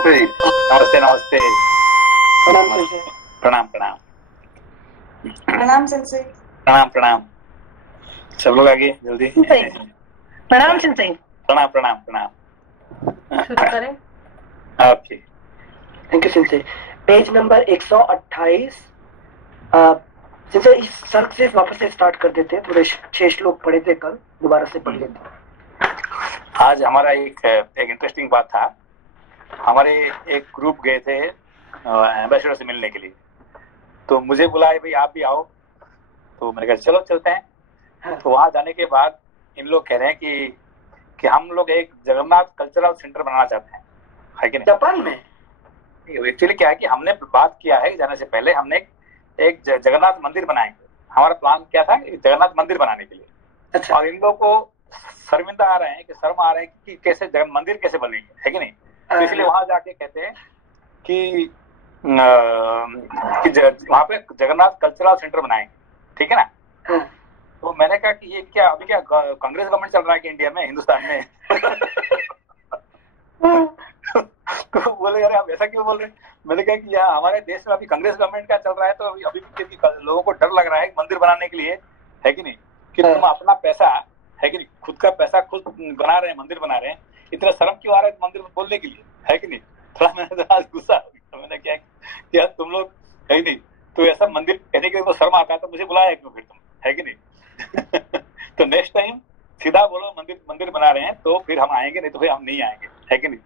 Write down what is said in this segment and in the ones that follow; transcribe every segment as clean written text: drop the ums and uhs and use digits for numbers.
Sense. नमस्ते नमस्ते। प्रणाम सेंसे। प्रणाम प्रणाम प्रणाम सेंसे। प्रणाम प्रणाम। सब लोग आगे जल्दी। प्रणाम सिंह। प्रणाम प्रणाम प्रणाम। शुरू करें। Okay. Thank you sensei. Page number 128। Sensei इस सर्क से वापस से स्टार्ट कर देते हैं। थोड़े 6 श्लोक पढ़े थे कल, दोबारा से पढ़ लेते हैं। आज हमारा एक इंटरेस्टिंग बात था। हमारे एक ग्रुप गए थे एम्बेसडर से मिलने के लिए, तो मुझे बुलाए भाई आप भी आओ, तो मैंने कहा चलो चलते हैं। हाँ। तो वहां जाने के बाद इन लोग कह रहे हैं कि हम लोग एक जगन्नाथ कल्चरल सेंटर बनाना चाहते हैं, है कि नहीं? जापान में एक्चुअली क्या है कि हमने बात किया है जाने से पहले, हमने एक जगन्नाथ मंदिर बनाएंगे। हमारा प्लान क्या था, जगन्नाथ मंदिर बनाने के लिए। अच्छा। और इन लोगों को शर्मिंदा आ रहे हैं कि शर्म आ रहे हैं कि कैसे मंदिर कैसे बनेंगे, है कि नहीं? तो इसलिए वहां जाके कहते हैं कि वहां पे जगन्नाथ कल्चरल सेंटर बनाएंगे, ठीक है ना? हाँ। तो मैंने कहा कि ये क्या अभी क्या कांग्रेस गवर्नमेंट चल रहा है कि इंडिया में, हिंदुस्तान में? तो बोले यार आप ऐसा क्यों बोल रहे हैं? मैंने कहा कि यहाँ हमारे देश में अभी कांग्रेस गवर्नमेंट का चल रहा है, तो अभी लोगों को डर लग रहा है मंदिर बनाने के लिए, है कि नहीं? कि तुम अपना पैसा, है कि नहीं, खुद का पैसा खुद बना रहे हैं, मंदिर बना रहे हैं, इतना शर्म क्यों आ रहा है मंदिर बोलने के लिए, है कि नहीं? थोड़ा मैंने तो आज गुस्सा हो गया। मैंने क्या यार तुम लोग, है कि नहीं, तो ऐसा मंदिर कहने के लिए तो शर्म आता है, तो मुझे बुलाया क्यों फिर तुम, है कि नहीं? तो नेक्स्ट टाइम सीधा बोलो मंदिर बना रहे हैं तो फिर हम आएंगे, नहीं तो फिर हम नहीं आएंगे, है कि नहीं?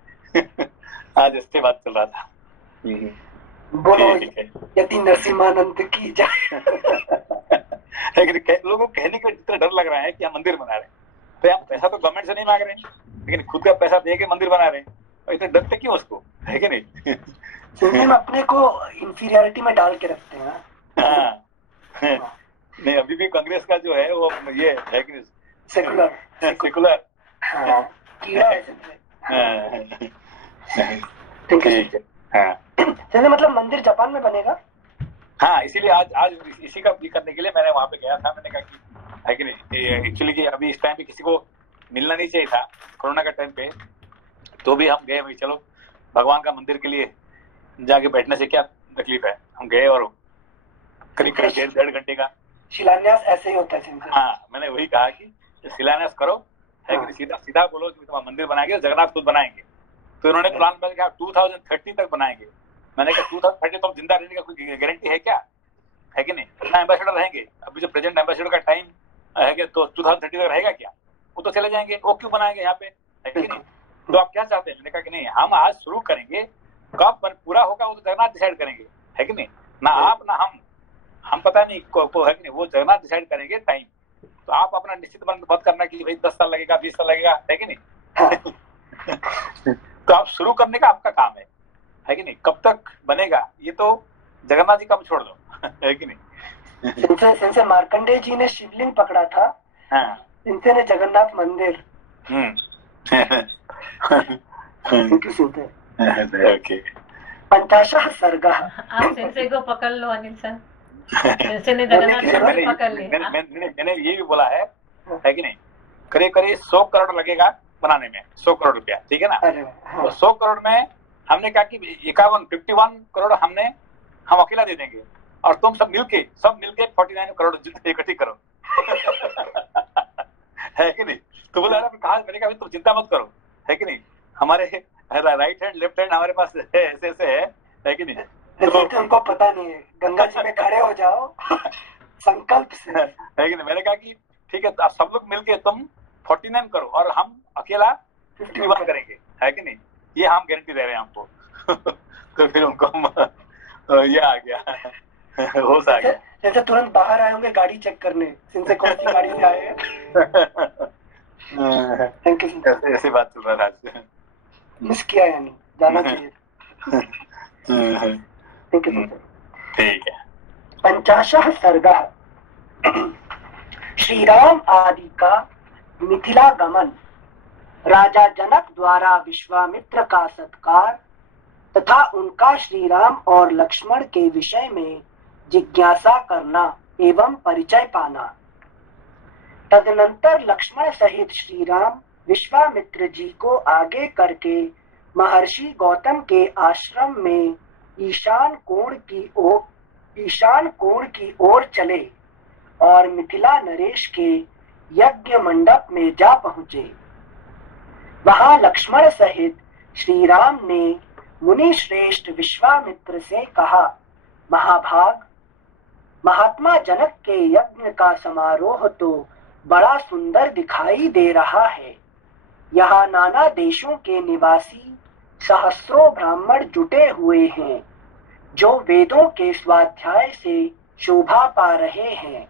आज इससे बात चल रहा था। बोलो यदि नरसिम्हानंद की जाए। लोगों को कहने का जितना डर लग रहा है कि हम मंदिर बना रहे हैं, तो हम पैसा तो गवर्नमेंट से नहीं मांग रहे हैं, लेकिन खुद का पैसा दे के मंदिर बना रहे हैं, और इतने डरते क्यों उसको, है कि नहीं? हम अपने को इंफीरियरिटी में डाल के रखते हैं। हाँ। नहीं, अभी भी कांग्रेस का जो है वो ये है कि सेकुलर। हाँ, कीड़ा है सबसे। ठीक है। मतलब मंदिर जापान में बनेगा। हाँ, इसीलिए आज इसी का करने के लिए मैंने वहां पे गया था। मैंने कहा कि, है कि नहीं, एक्चुअली कि अभी इस टाइम पे किसी को मिलना नहीं चाहिए था, कोरोना का टाइम पे, तो भी हम गए भाई, चलो भगवान का मंदिर के लिए जाके बैठने से क्या तकलीफ है। हम गए और करीब 1.5 घंटे का शिलान्यास ऐसे ही होता है। हाँ, मैंने वही कहा कि शिलान्यास करो, है कि सीधा सीधा बोलो कि तुम मंदिर बनाएंगे, जगन्नाथ खुद बनाएंगे। तो इन्होंने प्लान बना कहा 2030 तक बनाएंगे। मैंने कहा 2030 तो जिंदा रहने का कोई गारंटी है क्या, है कि नहीं? कितना एम्बेसडर रहेंगे? अभी जो प्रेजेंट एम्बेसडर का टाइम है तो 2030 तक रहेगा क्या? वो तो चले जाएंगे, वो क्यों बनाएंगे यहाँ पे, है कि नहीं? तो आप क्या चाहते हैं? मैंने कहा कि नहीं, हम आज शुरू करेंगे, कब पूरा होगा वो तो जगन्नाथ डिसाइड करेंगे, है कि नहीं? ना आप ना हम पता नहीं को है कि नहीं, वो जगन्नाथ डिसाइड करेंगे टाइम। तो आप अपना निश्चित मत करना कि भाई 10 साल लगेगा, 20 साल लगेगा, है कि नहीं? तो आप शुरू करने का आपका काम है कि नहीं? कब तक बनेगा ये तो जगन्नाथ जी का छोड़ दो, है कि नहीं? सिंसे मार्कंडेय जी ने शिवलिंग पकड़ा था। हाँ। सिंसे ने जगन्नाथ मंदिर। ओके। 50 सर्गः। आप सिंसे को पकड़ लो अनिल सर। सिंसे ने जगन्नाथ मंदिर पकड़ लिया। मैंने ये भी बोला है कि नहीं, करीब 100 करोड़ लगेगा बनाने में, 100 करोड़ रुपया, ठीक है ना? तो 100 करोड़ में हमने कहा कि 51 करोड़ हम अकेला दे देंगे, और तुम सब मिलके 49 करोड़ इकट्ठी करो। है कि नहीं? तो बोला कहा, मैंने कहा तुम चिंता मत करो, है कि नहीं, हमारे राइट हैंड लेफ्ट हैंड हमारे पास ऐसे है कि नहीं? तो उनको पता नहीं है, गंगा जी में खड़े हो जाओ संकल्प से, है कि नहीं? मैंने कहा कि ठीक है, आप सब लोग मिलके तुम 49 करो और हम अकेला 51 करेंगे, है कि नहीं? ये हम गारंटी दे रहे हैं हमको। तो फिर उनको ये आ गया, होश आ गया। जैसे तुरंत बाहर आए होंगे गाड़ी चेक करने, सिंसे कौन सी गाड़ी से आए हैं। Thank you. ऐसी बात चल रहा था, मिस किया यानी जाना चाहिए। Thank you. ठीक है। 50 सर्गः। श्री राम आदि का मिथिला गमन, राजा जनक द्वारा विश्वामित्र का सत्कार तथा उनका श्री राम और लक्ष्मण के विषय में जिज्ञासा करना एवं परिचय पाना। तदनंतर लक्ष्मण सहित श्री राम विश्वामित्र जी को आगे करके महर्षि गौतम के आश्रम में ईशान कोण की ओर चले और मिथिला नरेश के यज्ञ मंडप में जा पहुंचे। वहां लक्ष्मण सहित श्री राम ने मुनि श्रेष्ठ विश्वामित्र से कहा, महाभाग, महात्मा जनक के यज्ञ का समारोह तो बड़ा सुंदर दिखाई दे रहा है। यहाँ नाना देशों के निवासी सहस्रों ब्राह्मण जुटे हुए हैं, जो वेदों के स्वाध्याय से शोभा पा रहे हैं।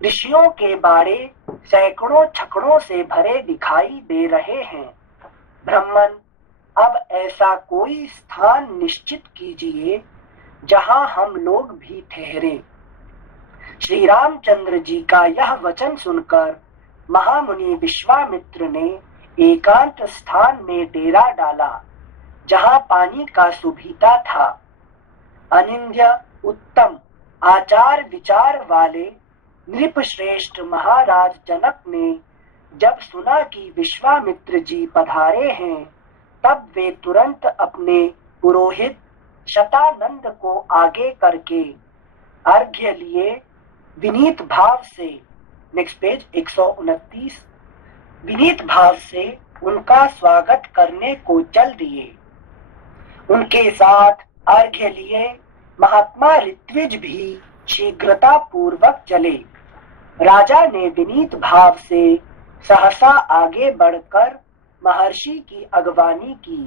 ऋषियों के बाड़े सैकड़ों छकड़ों से भरे दिखाई दे रहे हैं। ब्राह्मण, अब ऐसा कोई स्थान निश्चित कीजिए जहां हम लोग भी ठहरे। श्री रामचंद्र जी का यह वचन सुनकर महामुनि विश्वामित्र ने एकांत स्थान में डेरा डाला, जहां पानी का सुभीता था। अनिंद्य उत्तम आचार विचार वाले नृप श्रेष्ठ महाराज जनक ने जब सुना कि विश्वामित्र जी पधारे हैं, तब वे तुरंत अपने पुरोहित शतानंद को आगे करके अर्घ्य लिए विनीत भाव से, नेक्स्ट पेज 129, विनीत भाव से उनका स्वागत करने को चल दिए। उनके साथ अर्घ्य लिए महात्मा ऋत्विज भी शीघ्रता पूर्वक चले। राजा ने विनीत भाव से सहसा आगे बढ़कर महर्षि की अगवानी की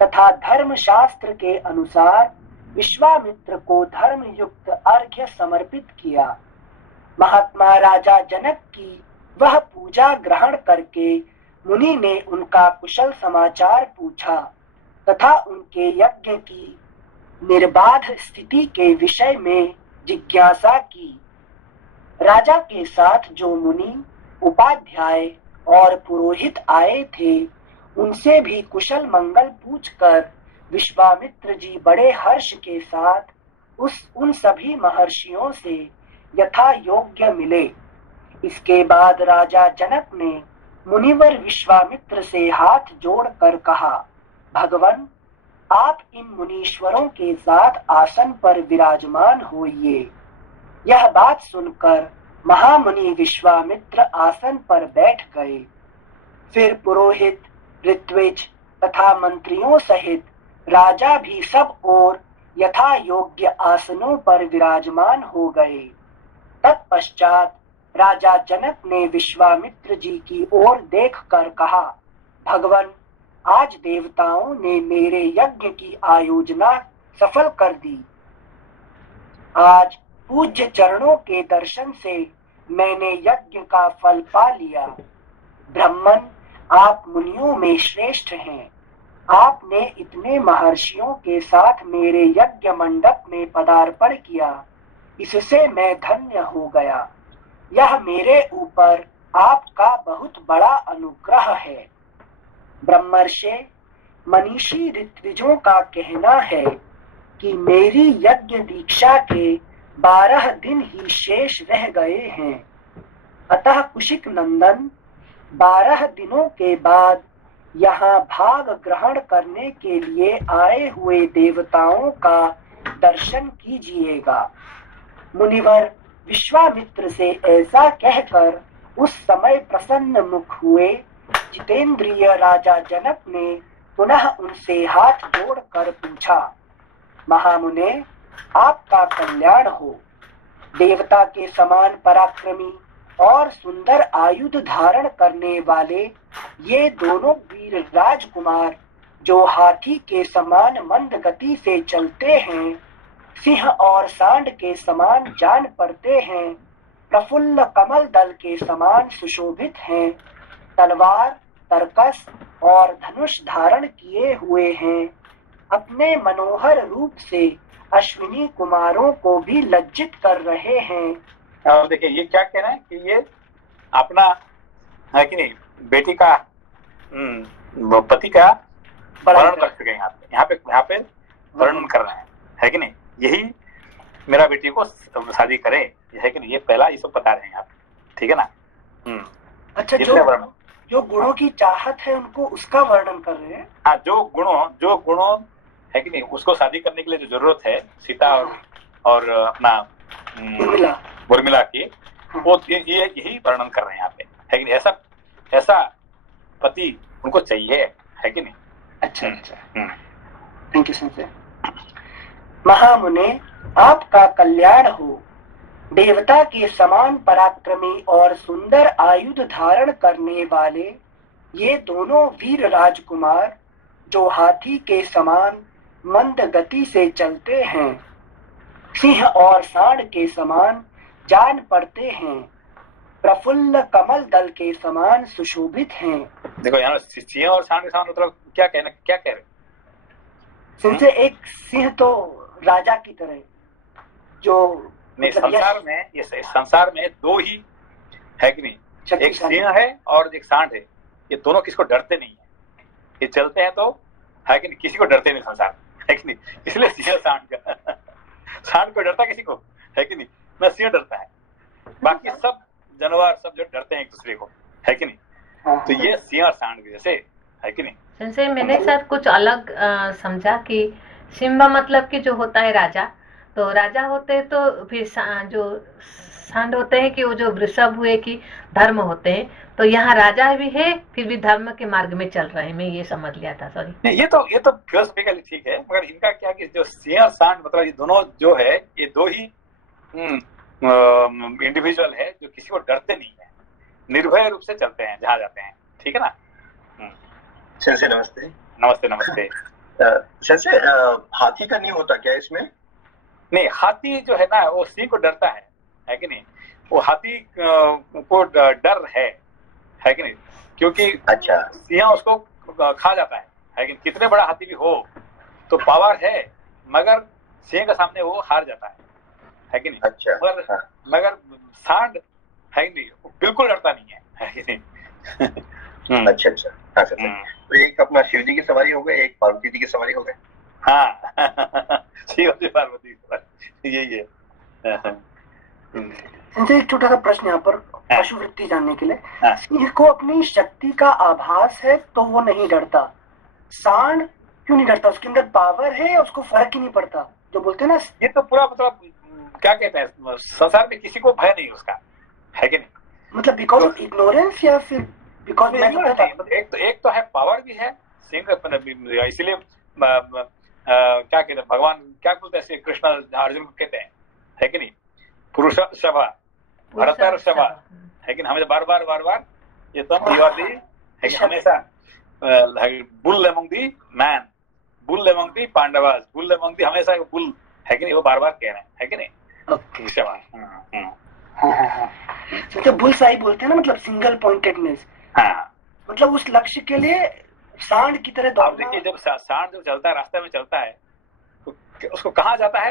तथा धर्मशास्त्र के अनुसार विश्वामित्र को धर्मयुक्त अर्घ्य समर्पित किया। महात्मा राजा जनक की वह पूजा ग्रहण करके मुनि ने उनका कुशल समाचार पूछा तथा उनके यज्ञ की निर्बाध स्थिति के विषय में जिज्ञासा की। राजा के साथ जो मुनि, उपाध्याय और पुरोहित आए थे, उनसे भी कुशल मंगल पूछकर विश्वामित्र जी बड़े हर्ष के साथ उन सभी महर्षियों से यथा योग्य मिले। इसके बाद राजा जनक ने मुनिवर विश्वामित्र से हाथ जोड़कर कहा, भगवन, आप इन मुनीश्वरों के साथ आसन पर विराजमान होइए। यह बात सुनकर महामुनि विश्वामित्र आसन पर बैठ गए। फिर पुरोहित, ऋत्विज तथा मंत्रियों सहित राजा भी सब ओर यथा योग्य आसनों पर विराजमान हो गए। तत्पश्चात राजा जनक ने विश्वामित्र जी की ओर देखकर कहा, भगवन, आज देवताओं ने मेरे यज्ञ की आयोजना सफल कर दी। आज पूज्य चरणों के दर्शन से मैंने यज्ञ का फल पा लिया। ब्राह्मण, आप मुनियों में श्रेष्ठ हैं। आपने इतने महर्षियों के साथ मेरे यज्ञ मंडप में पदार्पण किया, इससे मैं धन्य हो गया। यह मेरे ऊपर आपका बहुत बड़ा अनुग्रह है। ब्रह्मर्षि, मनीषी ऋत्विजों का कहना है कि मेरी यज्ञ दीक्षा के 12 दिन ही शेष रह गए हैं। अतः कुशिक नंदन, 12 दिनों के बाद यहाँ भाग ग्रहण करने के लिए आए हुए देवताओं का दर्शन कीजिएगा। मुनिवर विश्वामित्र से ऐसा कहकर उस समय प्रसन्न मुख हुए। जितेंद्रिय राजा जनक ने पुनः उनसे हाथ जोड़कर पूछा, महामुने, आपका कल्याण हो। देवता के समान पराक्रमी और सुंदर आयुध धारण करने वाले ये दोनों वीर राजकुमार, जो हाथी के समान मंद गति से चलते हैं, सिंह और सांड के समान जान पड़ते हैं, प्रफुल्ल कमल दल के समान सुशोभित हैं, तलवार, तरकस और धनुष धारण किए हुए हैं, अपने मनोहर रूप से अश्विनी कुमारों को भी लज्जित कर रहे हैं। और देखिए ये क्या कह रहे हैं कि ये अपना है कि नहीं, बेटी का पति का वर्णन कर सके। यहाँ पे वर्णन कर रहे हैं, है कि नहीं। यही मेरा बेटी को शादी करे, है कि नहीं, ये पहला ये सब बता रहे हैं आप, ठीक है ना। अच्छा, जो गुणों की चाहत है उनको उसका वर्णन कर रहे हैं। हाँ, जो गुणों है कि नहीं, उसको शादी करने के लिए जो जरूरत है सीता और अपना उर्मिला की, वो ये यही वर्णन कर रहे हैं यहाँ पे, है कि नहीं। ऐसा पति उनको चाहिए, है कि नहीं। अच्छा थैंक यू संजय। महामुने, आपका कल्याण हो। देवता के समान पराक्रमी और सुंदर आयुध धारण करने वाले ये दोनों वीर राजकुमार, जो हाथी के समान मंद गति से चलते हैं, सिंह और सांड के समान जान पड़ते हैं, प्रफुल्ल कमल दल के समान सुशोभित हैं। देखो यहाँ सिंह और सांड के समान मतलब क्या कह रहे? सिंह एक सिंह तो राजा की तरह, जो नहीं, संसार में दो ही है कि नहीं, एक सिंह है और एक सांड है। ये दोनों किसको डरते नहीं है, ये चलते हैं तो है कि नहीं, किसी को डरते नहीं संसार, है कि नहीं। इसलिए सिंह सांड का सांड को डरता किसी को, है कि नहीं, ना सिंह डरता है। बाकी सब जानवर सब जो डरते हैं एक दूसरे को, है कि नहीं। तो ये सिंह और सांड जैसे, है कि नहीं। संजय, मैंने सर कुछ अलग समझा कि सिंह मतलब कि जो होता है राजा, तो राजा होते हैं, तो फिर जो सांड होते हैं कि वो जो वृषभ हुए कि धर्म होते हैं, तो यहाँ राजा भी है फिर भी धर्म के मार्ग में चल रहे हैं। मैं ये समझ लिया था, सॉरी। नहीं, ये तो फिलोसफिकली ठीक है, मगर इनका क्या कि जो सिंह और सांड मतलब ये दोनों जो है, ये दो ही इंडिविजुअल है जो किसी को डरते नहीं है, निर्भय रूप से चलते हैं जहाँ जाते हैं, ठीक है ना। सर नमस्ते। नमस्ते। सर हाथी का नहीं होता क्या इसमें? नहीं, हाथी जो है ना वो सिंह को डरता है कि नहीं। वो हाथी को डर है कि नहीं, क्योंकि अच्छा सिंह उसको खा जाता है कि कितने बड़ा हाथी भी हो तो पावर है, मगर सिंह के सामने वो हार जाता है कि नहीं। अच्छा, मगर सांड है कि नहीं, वो बिल्कुल डरता नहीं है कि नहीं। अच्छा हाँ सर। तो एक अपना शिव जी की सवारी हो गई, एक पार्वती जी की सवारी हो गई। हाँ शिव जी पार्वती की सवारी, यही है। एक छोटा सा प्रश्न यहाँ पर पशुवृत्ति जानने के लिए, सिंह को अपनी शक्ति का आभास है तो वो नहीं डरता, सांड क्यों नहीं डरता? उसके अंदर पावर है, उसको फर्क ही नहीं पड़ता, जो बोलते हैं ना। ये तो पूरा मतलब क्या कहते हैं, संसार में किसी को भय नहीं उसका, है कि नहीं। मतलब बिकॉज ऑफ इग्नोरेंस या फिर बिकॉज एक तो है पावर भी है सिंह, इसीलिए क्या कहते हैं भगवान क्या बोलते हैं, श्री कृष्ण अर्जुन को कहते हैं, है कि नहीं, पुरुष सभा भरतर सभा, है कि हमें बार बार ये तो है कि हमेशा bull among the man, bull among the Pandavas, bull among the, हमेशा बुल, है कि नहीं, वो बार कह रहे हैं, है कि नहीं। तो बुल साई बोलते हैं ना, मतलब सिंगल पॉइंटेडनेस। हाँ, मतलब उस लक्ष्य के लिए सांड की तरह आप देखिए, जब सांड जब चलता है, रास्ते में चलता है, तो उसको कहाँ जाता है,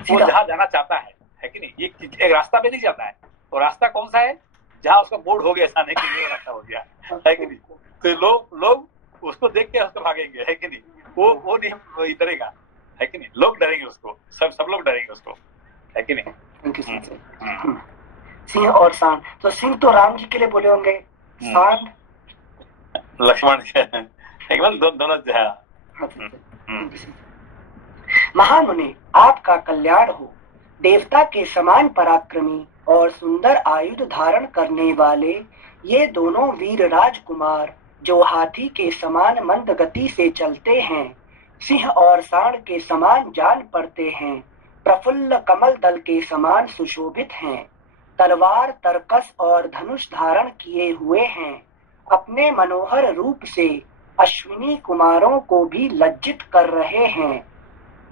वो जहाँ जाना चाहता है कि नहीं। ये एक रास्ता पे नहीं जाता है, तो रास्ता कौन सा है, जहाँ उसका मूड हो गया जाने के लिए रास्ता हो गया, है कि नहीं। तो लोग उसको देख के उसको भागेंगे, है कि नहीं। वो नहीं डरेगा, है कि नहीं, लोग डरेंगे उसको, सब लोग डरेंगे उसको, है कि नहीं। सिंह और सांड, तो सिंह तो राम जी के लिए बोले होंगे, सांड लक्ष्मण एकदम दोनों। महामुनि, आपका कल्याण हो। देवता के समान पराक्रमी और सुंदर आयुध धारण करने वाले ये दोनों वीर राजकुमार, जो हाथी के समान मंद गति से चलते हैं, सिंह और सांड के समान जान पड़ते हैं, प्रफुल्ल कमल दल के समान सुशोभित हैं, तलवार तरकस और धनुष धारण किए हुए हैं, अपने मनोहर रूप से अश्विनी कुमारों को भी लज्जित कर रहे हैं,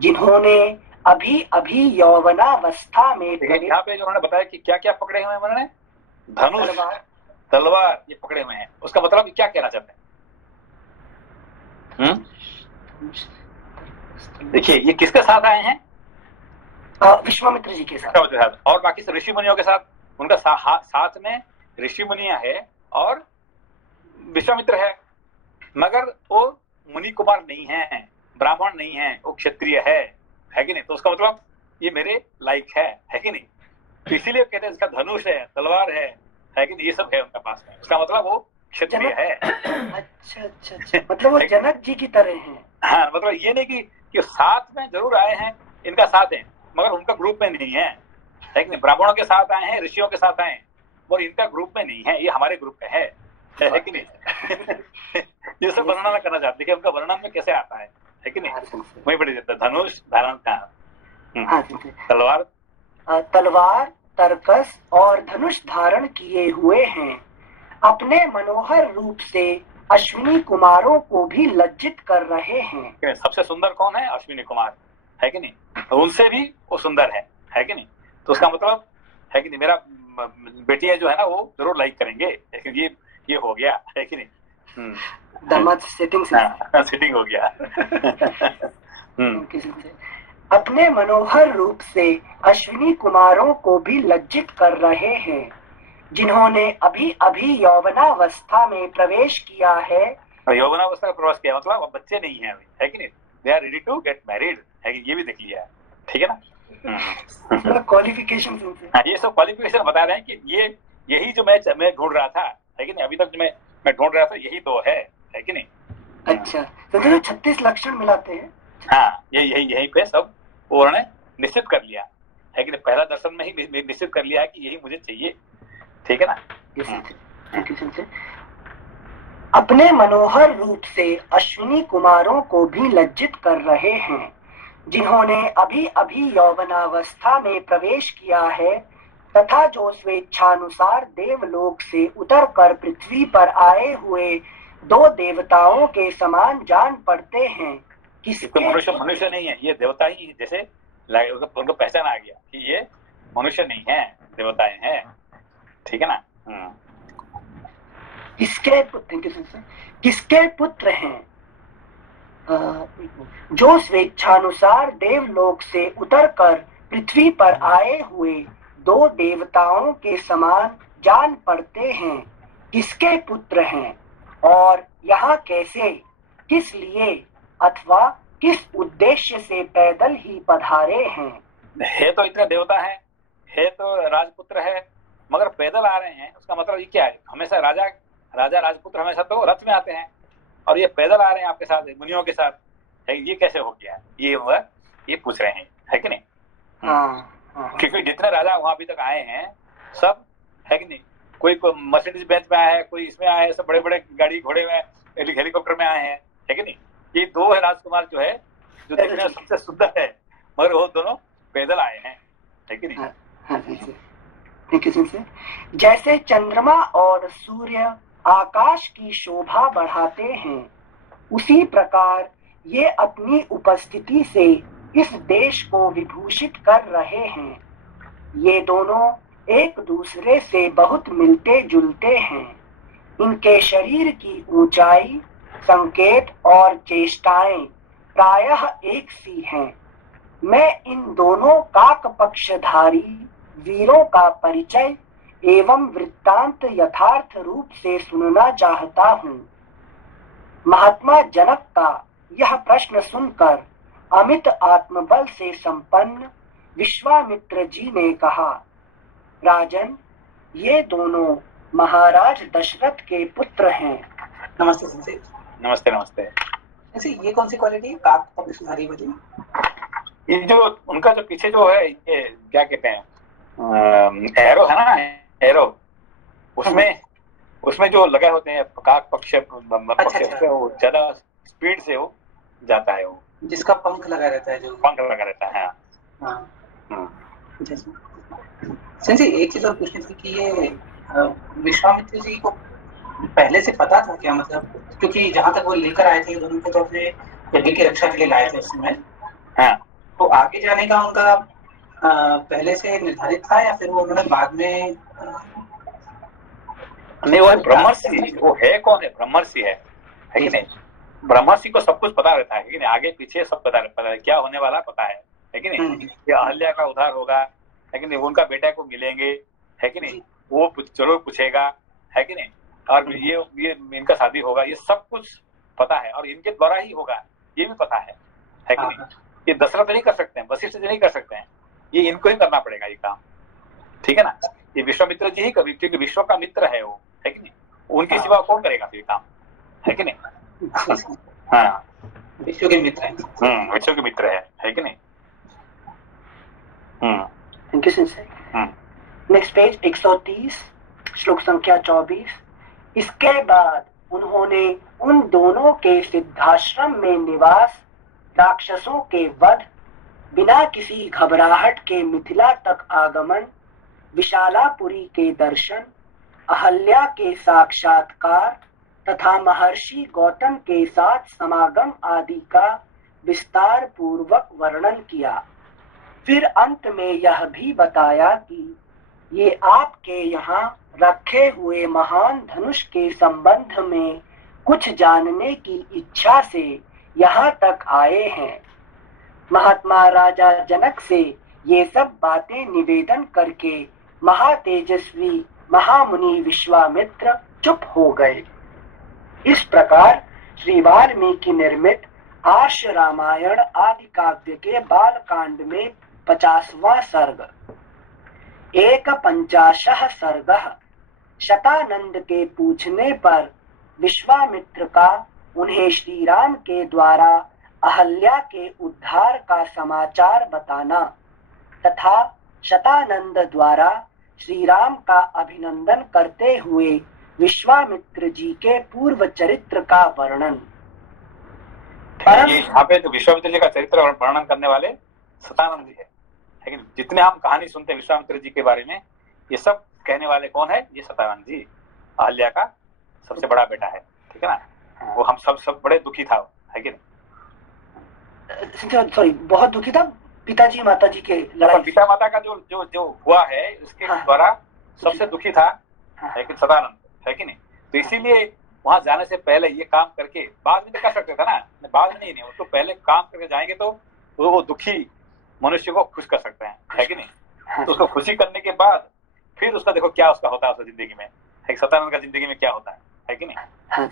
जिन्होंने अभी अभी यौवनावस्था में। यहाँ पे जो उन्होंने बताया कि क्या क्या पकड़े हुए हैं उन्होंने, धनुष तलवार ये पकड़े हुए हैं, उसका मतलब क्या कहना चाहते हैं। देखिए ये किसके साथ आए हैं, विश्वामित्र जी के साथ और बाकी से ऋषि मुनियों के साथ। उनका साथ में ऋषि मुनिया है और विश्वामित्र है, मगर वो मुनि कुमार नहीं है, ब्राह्मण नहीं है, वो क्षत्रिय है कि नहीं। तो उसका मतलब ये मेरे लायक है कि नहीं। तो इसीलिए कहते हैं इसका धनुष है, तलवार है कि नहीं, ये सब है उनका पास में। उसका मतलब वो क्षत्रिय है। अच्छा अच्छा अच्छा, मतलब वो जनक जी की तरह हैं। हाँ, मतलब ये नहीं कि साथ में जरूर आए हैं, इनका साथ है मगर उनका ग्रुप में नहीं है कि नहीं। ब्राह्मणों के साथ आए हैं, ऋषियों के साथ आए हैं, और इनका ग्रुप में नहीं है, ये हमारे ग्रुप में है कि नहीं। ये सब वर्णन करना चाहते हैं कि उनका वर्णन में कैसे आता है कि नहीं। वही बड़ी धनुष धारण का, तलवार तलवार, तरकस और धनुष धारण किए हुए हैं। अपने मनोहर रूप से अश्विनी कुमारों को भी लज्जित कर रहे हैं। सबसे सुंदर कौन है? अश्विनी कुमार, है कि नहीं। तो उनसे भी वो सुंदर है कि नहीं। तो उसका मतलब है कि नहीं, मेरा बेटियां जो है ना वो जरूर लाइक करेंगे, क्योंकि ये हो गया, है कि नहीं। दामाद सेटिंग हो गया। अपने मनोहर रूप से अश्विनी कुमारों को भी लज्जित कर रहे हैं, जिन्होंने अभी अभी यौवनावस्था में प्रवेश किया है। यौवनावस्था में प्रवेश किया मतलब अब बच्चे नहीं है अभी, है कि नहीं। They are ready to get married, है कि ये भी देख लिया है, ठीक है ना। क्वालिफिकेशन, ये सब क्वालिफिकेशन बता रहे हैं कि ये यही जो मैं ढूंढ रहा था, है कि नहीं। अभी तक जो मैं ढूंढ रहा था यही तो है कि नहीं। अच्छा, तो 36 लक्षण मिलाते हैं। हाँ, यही पे सब उन्होंने निश्चित कर लिया, है कि नहीं। पहला दर्शन में ही निश्चित कर लिया है कि यही मुझे चाहिए, ठीक है ना। अपने मनोहर रूप से अश्विनी कुमारों को भी लज्जित कर रहे हैं, जिन्होंने अभी अभी यौवनावस्था में प्रवेश किया है, तथा जो स्वेच्छानुसार देवलोक से उतरकर पृथ्वी पर आए हुए दो देवताओं के समान जान पड़ते हैं। किसके मनुष्य नहीं है, ये देवता ही, जैसे उनको पहचान आ गया कि ये मनुष्य नहीं है, देवताएं हैं, ठीक है ना। किसके पुत्र हैं? जो स्वेच्छानुसार देवलोक से उतरकर पृथ्वी पर आए हुए दो देवताओं के समान जान पड़ते हैं। किसके पुत्र हैं और यहाँ कैसे, किस लिए अथवा किस उद्देश्य से पैदल ही पधारे हैं? है तो इतने देवता है तो राजपुत्र है, मगर पैदल आ रहे हैं। उसका मतलब ये क्या है? हमेशा राजा राजपुत्र हमेशा तो रथ में आते हैं, और ये पैदल आ रहे हैं आपके साथ, मुनियों के साथ, है। ये कैसे हो गया? ये पूछ रहे हैं, है कि नहीं। क्योंकि जितने राजा वहां अभी तक आए हैं सब, है कि नहीं। कोई मर्सिडीज बेंच में आया है, कोई इसमें आया है, सब बड़े बड़े गाड़ी घोड़े में, हेलीकॉप्टर में आए हैं, है कि नहीं। ये दो है राजकुमार जो है, जो देखने में सबसे सुंदर है, मगर वो दोनों पैदल आए हैं, है कि नहीं। जैसे चंद्रमा और सूर्य आकाश की शोभा बढ़ाते हैं, उसी प्रकार ये अपनी उपस्थिति से इस देश को विभूषित कर रहे हैं। ये दोनों एक दूसरे से बहुत मिलते जुलते हैं। इनके शरीर की ऊंचाई, संकेत और चेष्टाएं प्रायः एक सी हैं। मैं इन दोनों काक पक्षधारी वीरों का परिचय एवं वृत्तांत यथार्थ रूप से सुनना चाहता हूँ। महात्मा जनक का यह प्रश्न सुनकर अमित आत्मबल से संपन्न विश्वामित्र जी ने कहा, राजन, ये दोनों महाराज दशरथ के पुत्र हैं। नमस्ते संजय। नमस्ते। ऐसे ये कौन सी क्वालिटी है काक पक्षधारी वाली? ये जो उनका जो पीछे जो है, ये क्या कहते हैं, एरो है ना, एरो, उसमें जो लगे होते हैं काक पक्ष, अच्छा। वो ज्यादा स्पीड से वो जाता है, वो जिसका पंख लगा रहता है, जो पंख लगा रहता है। संजय, एक चीज और पूछनी थी कि ये विश्वामित्र जी को पहले से पता था क्या? मतलब क्योंकि जहां तक वो लेकर आए थे दोनों को, तो अपने यज्ञ की रक्षा के लिए लाए थे उस समय। तो आगे जाने का उनका पहले से निर्धारित था, या फिर वो उन्होंने बाद में? नहीं, वो ब्रह्मर्षि, वो है कौन है? ब्रह्मर्षि है कि नहीं। ब्रह्मर्षि को सब कुछ पता रहता है कि नहीं, आगे पीछे सब पता है, क्या होने वाला पता है कि नहीं। कि अहल्या का उद्धार होगा, है कि नहीं, उनका बेटा को मिलेंगे, है कि नहीं, वो जरूर पूछेगा, है कि नहीं। और ये इनका शादी होगा, ये सब कुछ पता है, और इनके द्वारा ही होगा, ये भी पता है कि नहीं। ये दशरथ नहीं कर सकते हैं, वशिष्ठ जी नहीं कर सकते हैं, ये इनको ही करना पड़ेगा ये काम, ठीक है ना। ये विश्वामित्र जी ही कभी, क्योंकि विश्व का मित्र है वो, है कि नहीं। उनके सिवा कौन करेगा फिर काम, है कि नहीं? हाँ, विश्व के मित्र हैं। विश्व के मित्र है कि नहीं? Thank you Singh. Next page 130 श्लोक संख्या 24। इसके बाद उन्होंने उन दोनों के सिद्धाश्रम में निवास, राक्षसों के वध, बिना किसी घबराहट के मिथिला तक आगमन, विशालापुरी के दर्शन, अहल्या के साक्षात्कार तथा महर्षि गौतम के साथ समागम आदि का विस्तार पूर्वक वर्णन किया। फिर अंत में यह भी बताया कि ये आपके यहाँ रखे हुए महान धनुष के संबंध में कुछ जानने की इच्छा से यहाँ तक आए हैं। महात्मा राजा जनक से ये सब बातें निवेदन करके महातेजस्वी महामुनि विश्वामित्र चुप हो गए। इस प्रकार श्री वाल्मीकि निर्मित आर्ष रामायण आदि काव्य के बाल कांड में 50वां सर्ग 51 सर्गः शतानंद के पूछने पर विश्वामित्र का उन्हें श्री राम के द्वारा अहल्या के उद्धार का समाचार बताना तथा शतानंद द्वारा श्री राम का अभिनंदन करते हुए विश्वामित्र जी के पूर्व चरित्र का वर्णन। यहाँ पे तो विश्वामित्र जी का चरित्र वर्णन करने वाले शतानंद जी है, लेकिन जितने हम कहानी सुनते हैं विश्वामित्र जी के बारे में, ये सब कहने वाले कौन है? ये शतानंद जी, अहल्या का सबसे बड़ा बेटा है, ठीक है ना। वो हम सब बड़े दुखी था, है कि नहीं? सॉरी, बहुत दुखी था पिताजी माताजी के लड़ाई। पिता माता का जो हुआ है उसके द्वारा सबसे दुखी था, लेकिन शतानंद, है कि नहीं? तो इसीलिए वहां जाने से पहले ये काम करके बाद में कर सकते था ना, बाद में नहीं, उसको पहले काम करके जाएंगे तो वो दुखी मनुष्य को खुश कर सकते हैं, है कि नहीं? तो उसको खुशी करने के बाद फिर उसका देखो क्या उसका होता है उसकी जिंदगी में, शतानंद का जिंदगी में क्या होता है कि नहीं? हाँ,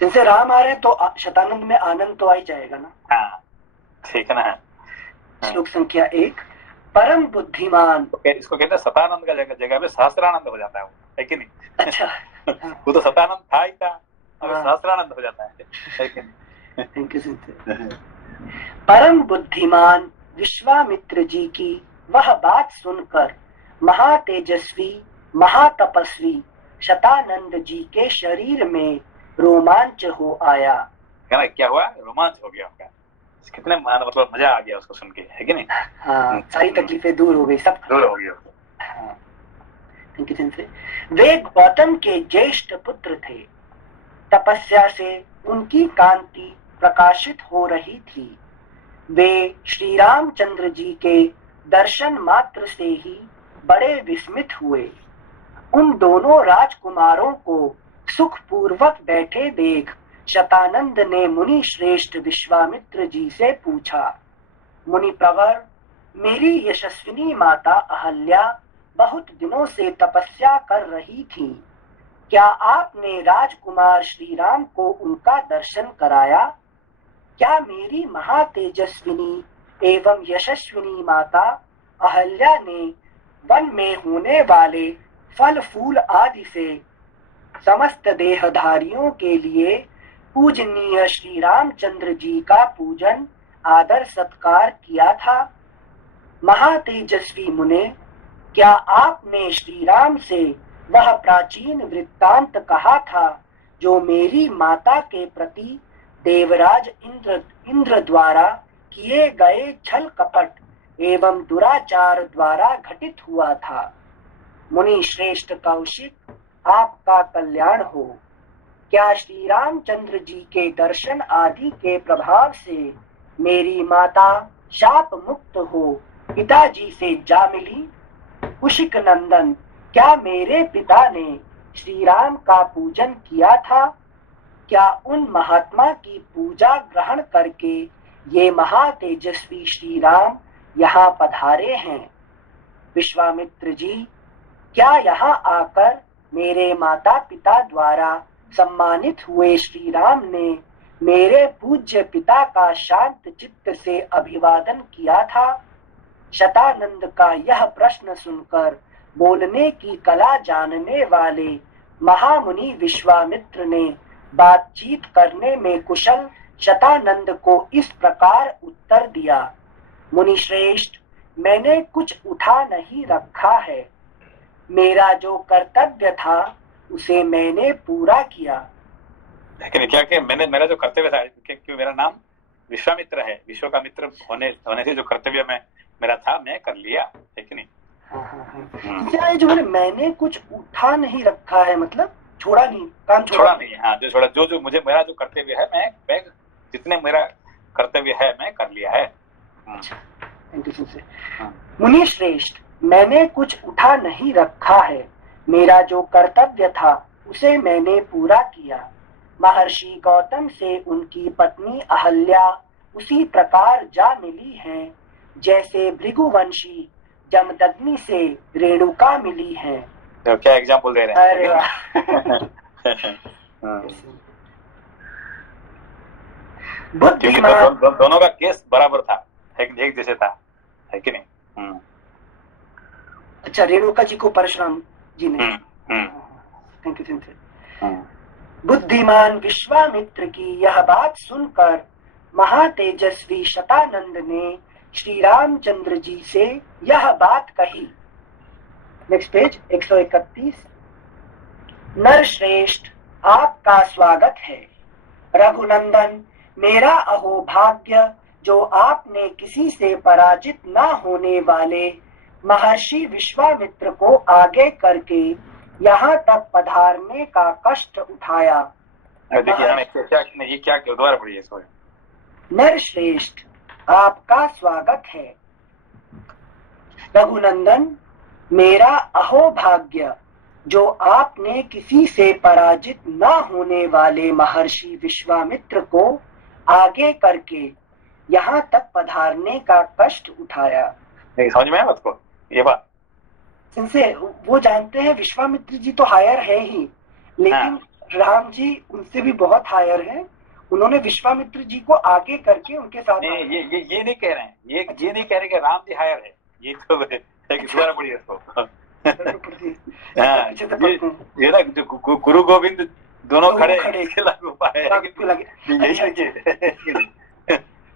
जैसे राम आ रहे तो शतानंद में आनंद तो आ ही जाएगा ना। हाँ, ठीक है ना। श्लोक संख्या 1 परम बुद्धिमान, इसको कहते हैं शतानंद का जगह पे सहस्त्रानंद हो जाता है वो, है कि नहीं? अच्छा वो तो शतानंद था ही था, अब सहस्त्रानंद हो जाता है कि नहीं? Thank you. परम बुद्धिमान विश्वामित्र जी की वह बात सुनकर महातेजस्वी महातपस्वी शतानंद जी के शरीर में रोमांच हो आया। क्या हुआ? रोमांच हो गया होगा, कितने मतलब मजा आ गया उसको सुन के, है कि नहीं? हाँ, सारी तकलीफें दूर हो गई, सब दूर हो गया। हाँ, वे गौतम के ज्येष्ठ पुत्र थे। तपस्या से उनकी कांति प्रकाशित हो रही थी। वे श्री रामचंद्र जी के दर्शन मात्र से ही बड़े विस्मित हुए। उन दोनों राजकुमारों को सुखपूर्वक बैठे देख शतानंद ने मुनि श्रेष्ठ विश्वामित्र जी से पूछा, मुनि प्रवर, मेरी यशस्विनी माता अहल्या बहुत दिनों से तपस्या कर रही थी। क्या आपने राजकुमार श्री राम को उनका दर्शन कराया? क्या मेरी महातेजस्विनी एवं यशस्विनी माता अहल्या ने वन में होने वाले फल फूल आदि से समस्त देहधारियों के लिए पूजनीय श्री रामचंद्र जी का पूजन आदर सत्कार किया था? महातेजस्वी मुने, क्या आपने श्री राम से वह प्राचीन वृत्तांत कहा था जो मेरी माता के प्रति देवराज इंद्र द्वारा किए गए छल कपट एवं दुराचार द्वारा घटित हुआ था? मुनि श्रेष्ठ कौशिक, आपका कल्याण हो। क्या श्री रामचंद्र जी के दर्शन आदि के प्रभाव से मेरी माता शाप मुक्त हो पिताजी से जा मिली? कुशिक नंदन, क्या मेरे पिता ने श्री राम का पूजन किया था? क्या उन महात्मा की पूजा ग्रहण करके ये महातेजस्वी श्री राम यहाँ पधारे हैं? विश्वामित्र जी, क्या यहाँ आकर मेरे माता पिता द्वारा सम्मानित हुए श्री राम ने मेरे पूज्य पिता का शांत चित्त से अभिवादन किया था? शतानंद का यह प्रश्न सुनकर बोलने की कला जानने वाले महामुनि विश्वामित्र ने बातचीत करने में कुशल शतानंद को इस प्रकार उत्तर दिया। मुनि श्रेष्ठ, मैंने कुछ उठा नहीं रखा है। मेरा जो कर्तव्य था उसे मैंने पूरा किया। लेकिन क्या कि मैंने मेरा जो कर्तव्य था, क्योंकि मेरा नाम विश्वामित्र है, विश्व का मित्र होने से जो कर्तव्य मेरा था मैं कर लिया, है कि नहीं? क्या है जो मैंने कुछ उठा नहीं रखा है, मतलब छोड़ा नहीं, काम छोड़ा नहीं। हाँ, जो छोड़ा, जो मेरा जो कर्तव्य है मैं जितने मेरा कर्तव्य है मैं कर लिया है। मुनि श्रेष्ठ, मैंने कुछ उठा नहीं रखा है। मेरा जो कर्तव्य था उसे मैंने पूरा किया। महर्षि गौतम से उनकी पत्नी अहल्या उसी प्रकार जा मिली हैं जैसे भृगुवंशी जमदग्नि से रेणुका मिली है। तो क्या एग्जाम्पल दे रहे हैं? अरे वाह। बुद्धिमान, दोनों का केस बराबर था, एक जैसे था, है कि नहीं? अच्छा, रेणुका जी को परशुराम जी ने। Thank you. बुद्धिमान विश्वामित्र की यह बात सुनकर महातेजस्वी शतानंद ने श्री रामचंद्र जी से यह बात कही। Next page 131। नर श्रेष्ठ, आपका स्वागत है। रघुनंदन, मेरा अहोभाग्य जो आपने किसी से पराजित न होने वाले महर्षि विश्वामित्र को आगे करके यहाँ तक पधारने का कष्ट उठाया। देखिए ये क्या दोबारा पढ़िए इसको। नर श्रेष्ठ, आपका स्वागत है। रघुनंदन, मेरा अहोभाग्य जो आपने किसी से पराजित न होने वाले महर्षि विश्वामित्र को आगे करके यहाँ तक पधारने का कष्ट उठाया। समझ में आया आपको ये बात? इनसे वो जानते हैं विश्वामित्र जी तो हायर है ही, लेकिन राम जी उनसे भी बहुत हायर हैं। उन्होंने विश्वामित्र जी को आगे करके उनके साथ ये नहीं कह रहे हैं, ये नहीं कह रहे कि राम जी हायर है। ये तो दोबारा पढ़िए इसको। ये ना गुरु गोविंद दोनों खड़े लागू पाए,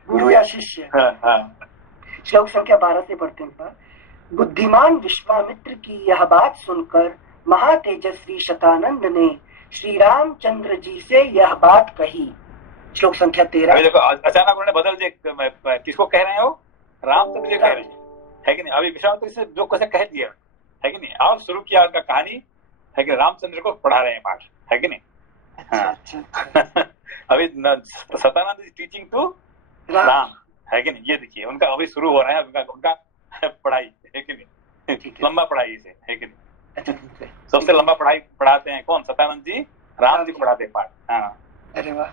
गुरु या शिष्य। श्लोक संख्या 12 से पढ़ते हैं। बुद्धिमान विश्वामित्र की यह बात सुनकर महातेजस्वी शतानंद ने श्री रामचंद्र जी से यह बात कही। श्लोक संख्या 13। देखो अचानक उन्होंने बदल दिया, किसको कह रहे हैं वो? रामचंद्र जी कह रहे हैं, है कि नहीं? अभी विश्वामित्र से जो कुछ कह दिया, है कि नहीं? और शुरू किया उनका कहानी, है कि रामचंद्र को पढ़ा रहे हैं पाठ, है कि नहीं? अभी Shatanand is teaching to Ram, है कि नहीं? ये देखिए उनका अभी शुरू हो रहा है उनका पढ़ाई, है कि नहीं? लंबा पढ़ाई से, है कि नहीं? सबसे लंबा पढ़ाई पढ़ाते हैं कौन? शतानंद जी राम जी को पढ़ाते हैं पाठ। अरे वाह,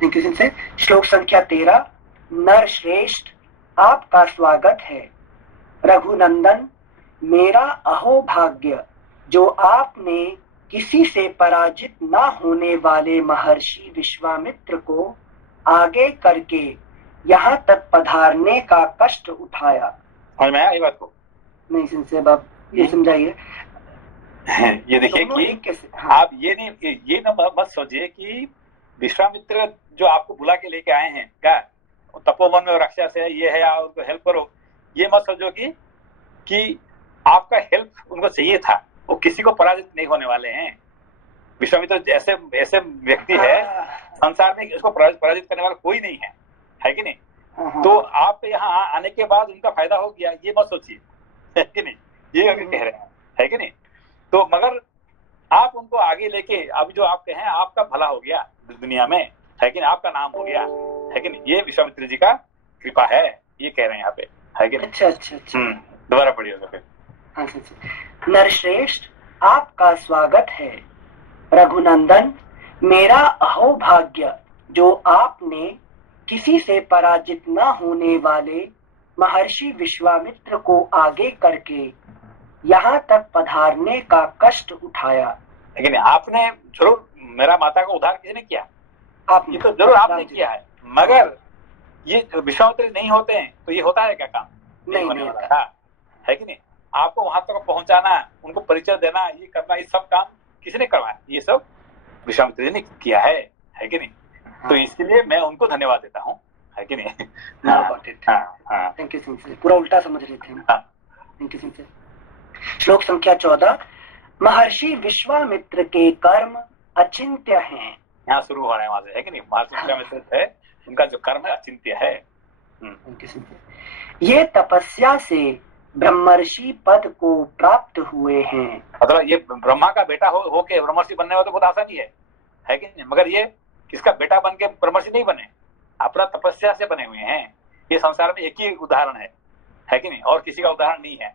थैंक यू सर। श्लोक संख्या 13। नर श्रेष्ठ, आपका स्वागत है। रघुनंदन, मेरा अहोभाग्य जो आपने किसी से पराजित न होने वाले महर्षि विश्वामित्र को आगे करके यहाँ तक पधारने का कष्ट उठाया। समझ में आया ये बात को? नहीं सिंसे बाप, ये समझाइए। ये देखिए कि आप ये मत सोचिए कि विश्वामित्र जो आपको बुला के लेके आए हैं क्या तपोवन में राक्षस है, ये है, आप उनको हेल्प करो, ये मत सोचो कि आपका हेल्प उनको चाहिए था। वो किसी को पराजित नहीं होने वाले हैं। विश्वामित्र ऐसे व्यक्ति है संसार में, इसको पराजित करने वाला कोई नहीं है कि नहीं? तो आप यहाँ आने के बाद उनका फायदा हो गया, ये मत सोचिए, है कि नहीं? ये अभी कह रहे हैं, है कि नहीं? तो मगर आप उनको आगे लेके अभी जो आप कहें आपका भला हो गया दुनिया में, है कि नहीं? आपका नाम हो गया, है कि नहीं? ये विश्वामित्र जी का कृपा है, ये कह रहे हैं यहाँ पे, है कि नहीं? अच्छा। दोबारा पढ़िए फिर। नरश्रेष्ठ, आपका स्वागत है। रघुनंदन, मेरा अहोभाग्य जो आपने किसी से पराजित न होने वाले महर्षि विश्वामित्र को आगे करके यहाँ तक पधारने का कष्ट उठाया। लेकिन आपने जरूर मेरा माता का उद्धार किसने किया? आपने तो जरूर आपने किया है, मगर ये विश्वामित्र नहीं होते हैं तो ये होता है क्या काम? नहीं होने वाला था, है कि नहीं? आपको वहां तक पहुंचाना, उनको परिचय देना, ये करना, ये सब काम किसने करवाया? ये सब विश्वामित्र जी ने किया है कि नहीं? तो इसके लिए मैं उनको धन्यवाद देता हूँ, है कि नहीं? थैंक यू सिंह, पूरा उल्टा समझ रहे थे। Thank you Singh. श्लोक संख्या 14। महर्षि विश्वामित्र के कर्म अचिंत्य हैं। यहाँ शुरू हो रहे हैं वहां से, है कि नहीं? महर्षि विश्वामित्र थे, उनका जो कर्म है अचिंत्य है। ये तपस्या से ब्रह्मर्षि पद को प्राप्त हुए हैं। मतलब ये ब्रह्मा का बेटा हो के ब्रह्मर्षि बनने में तो बहुत आसानी है कि नहीं? मगर ये किसका बेटा बन के ब्रह्मर्षि नहीं बने, अपना तपस्या से बने हुए हैं। ये संसार में एक ही उदाहरण है कि नहीं? और किसी का उदाहरण नहीं है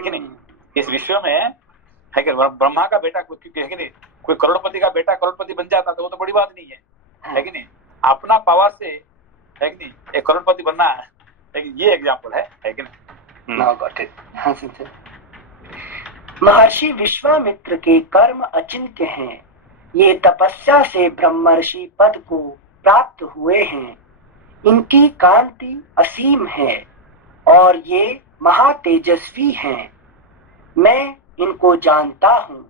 कि नहीं? इस विश्व में है कि ब्रह्मा का बेटा है कि नहीं? कोई करोड़पति का बेटा करोड़पति बन जाता तो वो तो बड़ी बात नहीं है कि नहीं? अपना पावर से, है कि नहीं, एक करोड़पति बनना है, ये एग्जाम्पल है कि नहीं? महर्षि विश्वामित्र के कर्म अचिंत्य हैं। ये तपस्या से ब्रह्मर्षि पद को प्राप्त हुए हैं। इनकी कांति असीम है और ये महातेजस्वी हैं। मैं इनको जानता हूँ।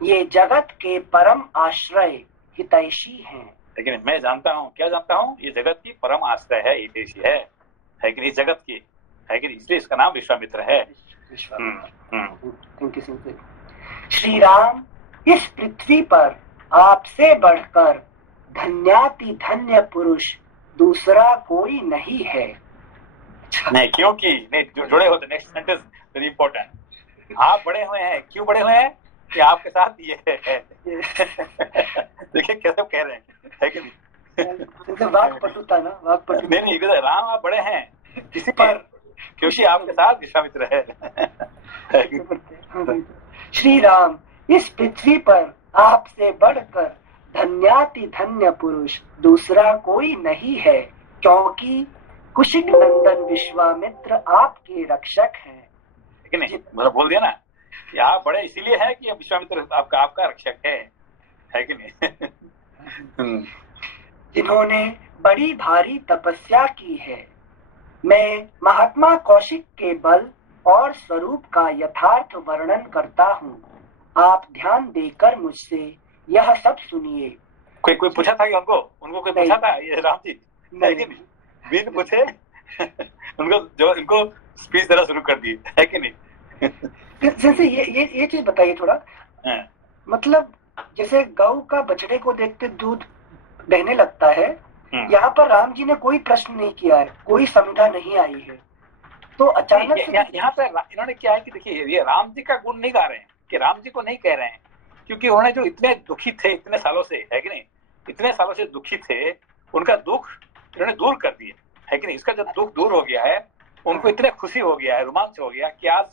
ये जगत के परम आश्रय हितैषी हैं। लेकिन मैं जानता हूँ, क्या जानता हूँ? ये जगत की परम आश्रय है, हितैषी है कि नहीं? जगत की, है कि नहीं? इसलिए इसका नाम विश्वामित्र है। श्री राम, इस पृथ्वी पर आपसे बढ़कर धन्याति धन्य पुरुष दूसरा कोई नहीं है। नहीं, क्योंकि नहीं जुड़े होते। Next sentence very important. आप बड़े हुए हैं, क्यों बड़े हुए हैं? कि आपके साथ ये है। देखिए कैसे कह रहे हैं, है कि नहीं? वाक्पटुता ना, वाक्पटुता। नहीं, राम आप बड़े हैं किसी पर, क्योंकि आपके साथ विश्वामित्र है। श्री राम, इस पृथ्वी पर आपसे बढ़कर धन्याति धन्य पुरुष दूसरा कोई नहीं है, क्योंकि कुशिक नंदन विश्वामित्र आपके रक्षक हैं। लेकिन नहीं, मतलब बोल दिया ना कि आप बड़े इसीलिए है कि विश्वामित्र आपका रक्षक है कि नहीं? जिन्होंने बड़ी भारी तपस्या की है। मैं महात्मा कौशिक के बल और स्वरूप का यथार्थ वर्णन करता हूँ। आप ध्यान देकर मुझसे यह सब सुनिए। कोई पूछा था कि उनको कोई पूछा था? ये राम जी नहीं बीन पूछे उनको, जो इनको स्पीच देना शुरू कर दी, है कि नहीं? जैसे ये चीज बताइए थोड़ा। मतलब जैसे गौ का बछड़े को देखते दूध बहने लगता है, यहाँ पर राम जी ने कोई प्रश्न नहीं किया है, कोई संविधा नहीं आई है, तो अचानक यहाँ पर इन्होंने क्या है कि देखिए, ये राम जी का गुण नहीं गा रहे हैं, कि राम जी को नहीं कह रहे हैं, क्योंकि उन्होंने जो इतने दुखी थे इतने सालों से, है कि नहीं? इतने सालों से दुखी थे, उनका दुख इन्होंने दूर कर दिया, है कि नहीं? इसका जब दुख दूर हो गया है, उनको इतने खुशी हो गया है, रोमांच हो गया कि आज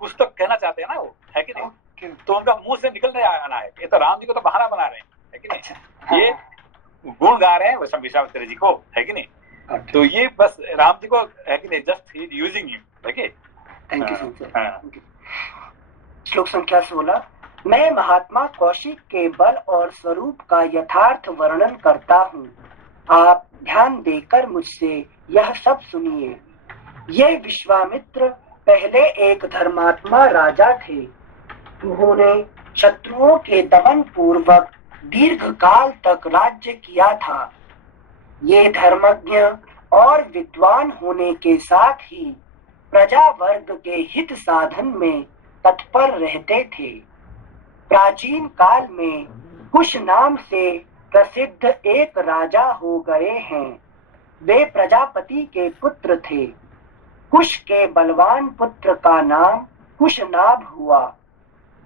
कुछ तो कहना चाहते हैं ना वो, है कि नहीं? तो उनका मुंह से निकल नहीं आना है। ये तो राम जी को तो बहाना बना रहे हैं, है कि नहीं? ये गुण गा रहे हैं विश्वामित्र जी को, है कि नहीं? तो ये बस राम जी को, है कि नहीं, जस्ट ही यूजिंग यू, देखिए। Thank you. श्लोक संख्या 16। मैं महात्मा कौशिक के बल और स्वरूप का यथार्थ वर्णन करता हूँ। आप ध्यान देकर मुझसे यह सब सुनिए। ये विश्वामित्र पहले एक धर्मात्मा राजा थे। उन्होंने शत्रुओं के दमन पूर्वक दीर्घ काल तक राज्य किया था। ये धर्मज्ञ और विद्वान होने के साथ ही प्रजा वर्ग के हित साधन में तत्पर रहते थे। प्राचीन काल में कुश नाम से प्रसिद्ध एक राजा हो गए हैं। वे प्रजापति के पुत्र थे। कुश के बलवान पुत्र का नाम कुशनाभ हुआ।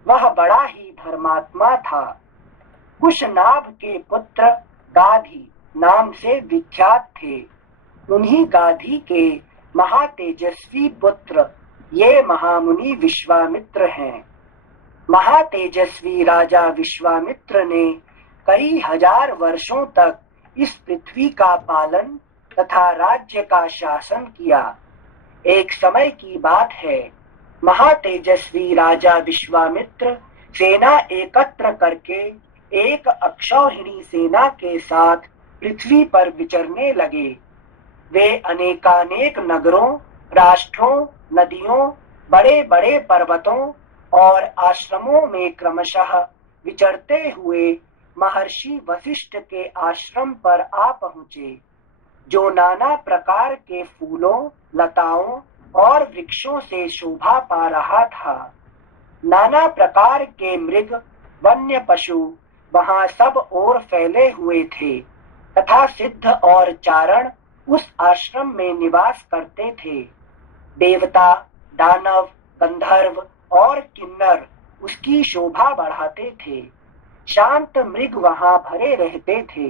वह बड़ा ही धर्मात्मा था। कुशनाभ के पुत्र गाधी नाम से विख्यात थे। उन्हीं गाधी के महातेजस्वी पुत्र ये महामुनि विश्वामित्र हैं। महातेजस्वी राजा विश्वामित्र ने कई हजार वर्षों तक इस पृथ्वी का पालन तथा राज्य का शासन किया। एक समय की बात है, महातेजस्वी राजा विश्वामित्र सेना एकत्र करके एक अक्षौहिणी सेना के साथ पृथ्वी पर विचरने लगे। वे अनेकानेक नगरों, राष्ट्रों, नदियों बड़े बड़े पर्वतों और आश्रमों में क्रमशः विचरते हुए महर्षि वशिष्ठ के आश्रम पर आ पहुंचे, जो नाना प्रकार के फूलों, लताओं और वृक्षों से शोभा पा रहा था। नाना प्रकार के मृग, वन्य पशु वहां सब ओर फैले हुए थे तथा सिद्ध और चारण उस आश्रम में निवास करते थे। देवता, दानव, गंधर्व और किन्नर उसकी शोभा बढ़ाते थे। शांत मृग वहां भरे रहते थे।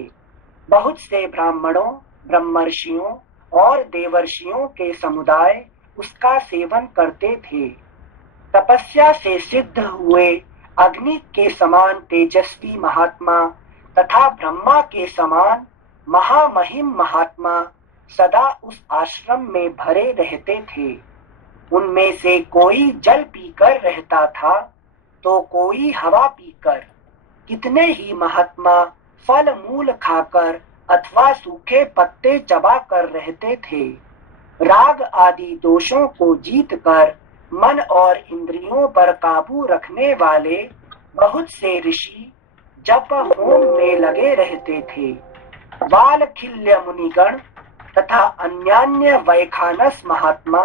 बहुत से ब्राह्मणों, ब्रह्मर्षियों और देवर्षियों के समुदाय उसका सेवन करते थे। तपस्या से सिद्ध हुए अग्नि के समान तेजस्वी महात्मा तथा ब्रह्मा के समान महामहिम महात्मा सदा उस आश्रम में भरे रहते थे। उनमें से कोई जल पीकर रहता था तो कोई हवा पीकर, कितने ही महात्मा फल मूल खाकर अथवा सूखे पत्ते चबा कर रहते थे। राग आदि दोषों को जीतकर मन और इंद्रियों पर काबू रखने वाले बहुत से ऋषि जप होम में लगे रहते थे। वालखिल्य मुनिगण तथा अन्यान्य वैखानस महात्मा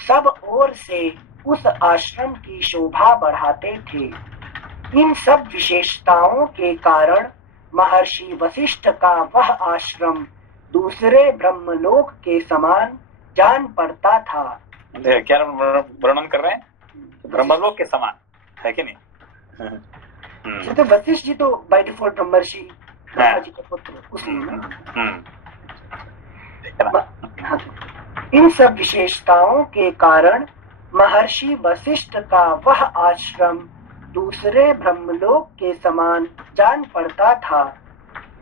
सब ओर से उस आश्रम की शोभा बढ़ाते थे। इन सब विशेषताओं के कारण महर्षि वशिष्ठ का वह आश्रम दूसरे ब्रह्मलोक के समान जान पड़ता था। क्या वर्णन कर रहे हैं? ब्रह्मलोक के समान है कि नहीं? तो वशिष्ठ जी तो बाय डिफॉल्ट ब्रह्मर्षि जी के पुत्र उसलिए ना। इन सब विशेषताओं के कारण महर्षि वशिष्ठ का वह आश्रम दूसरे ब्रह्मलोक के समान जान पड़ता था।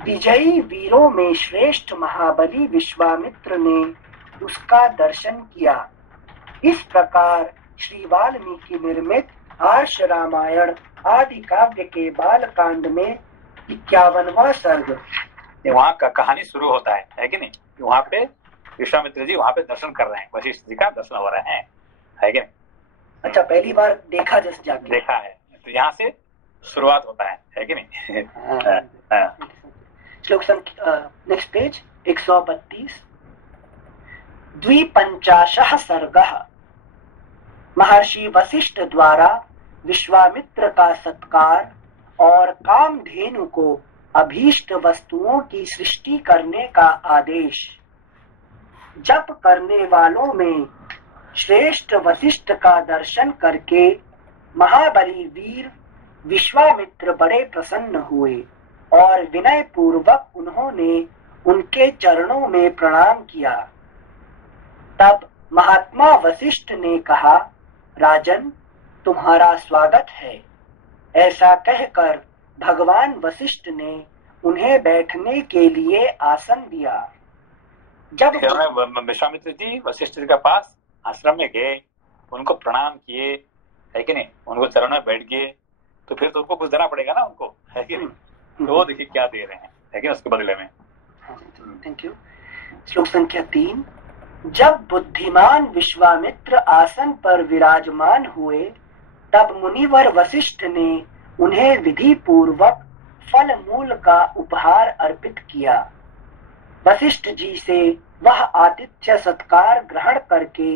विजयी वीरों में श्रेष्ठ महाबली विश्वामित्र ने उसका दर्शन किया। इस प्रकार श्री वाल्मीकि निर्मित आर्ष रामायण आदि काव्य के बाल कांड में 51वां सर्ग वहाँ का कहानी शुरू होता है कि नहीं? वहाँ पे विश्वामित्र जी वहाँ पे दर्शन कर रहे हैं, वशिष्ठ जी का दर्शन हो रहे हैं, है कि नहीं? अच्छा, पहली बार देखा जैसे जाके देखा है, तो यहाँ से शुरुआत होता है कि नहीं? श्लोक संख्या नेक्स्ट पेज 132। द्विपंचाशः सर्गः। महर्षि वशिष्ठ द्वारा विश्वामित्र का सत्कार और कामधेनु को अभीष्ट वस्तुओं की सृष्टि करने का आदेश। जप करने वालों में श्रेष्ठ वशिष्ठ का दर्शन करके महाबली वीर विश्वामित्र बड़े प्रसन्न हुए और विनय पूर्वक उन्होंने उनके चरणों में प्रणाम किया। तब महात्मा वशिष्ठ ने कहा, राजन, तुम्हारा स्वागत है। ऐसा कहकर भगवान वशिष्ठ ने उन्हें बैठने के लिए आसन दिया। जब विश्वामित्र जी वशिष्ठ जी के पास आश्रम में गए, उनको प्रणाम किए, है कि नहीं? उनको चरण में बैठ गए, तो फिर तो उनको कुछ देना पड़ेगा ना उनको, है कि नहीं? तो वो देखिए क्या दे रहे हैं, है कि उसके बदले में। Thank you. श्लोक संख्या 3। जब बुद्धिमान विश्वामित्र आसन पर विराजमान हुए, तब मुनिवर वशिष्ठ ने उन्हें विधि पूर्वक फल मूल का उपहार अर्पित किया। वशिष्ठ जी से वह आतिथ्य सत्कार ग्रहण करके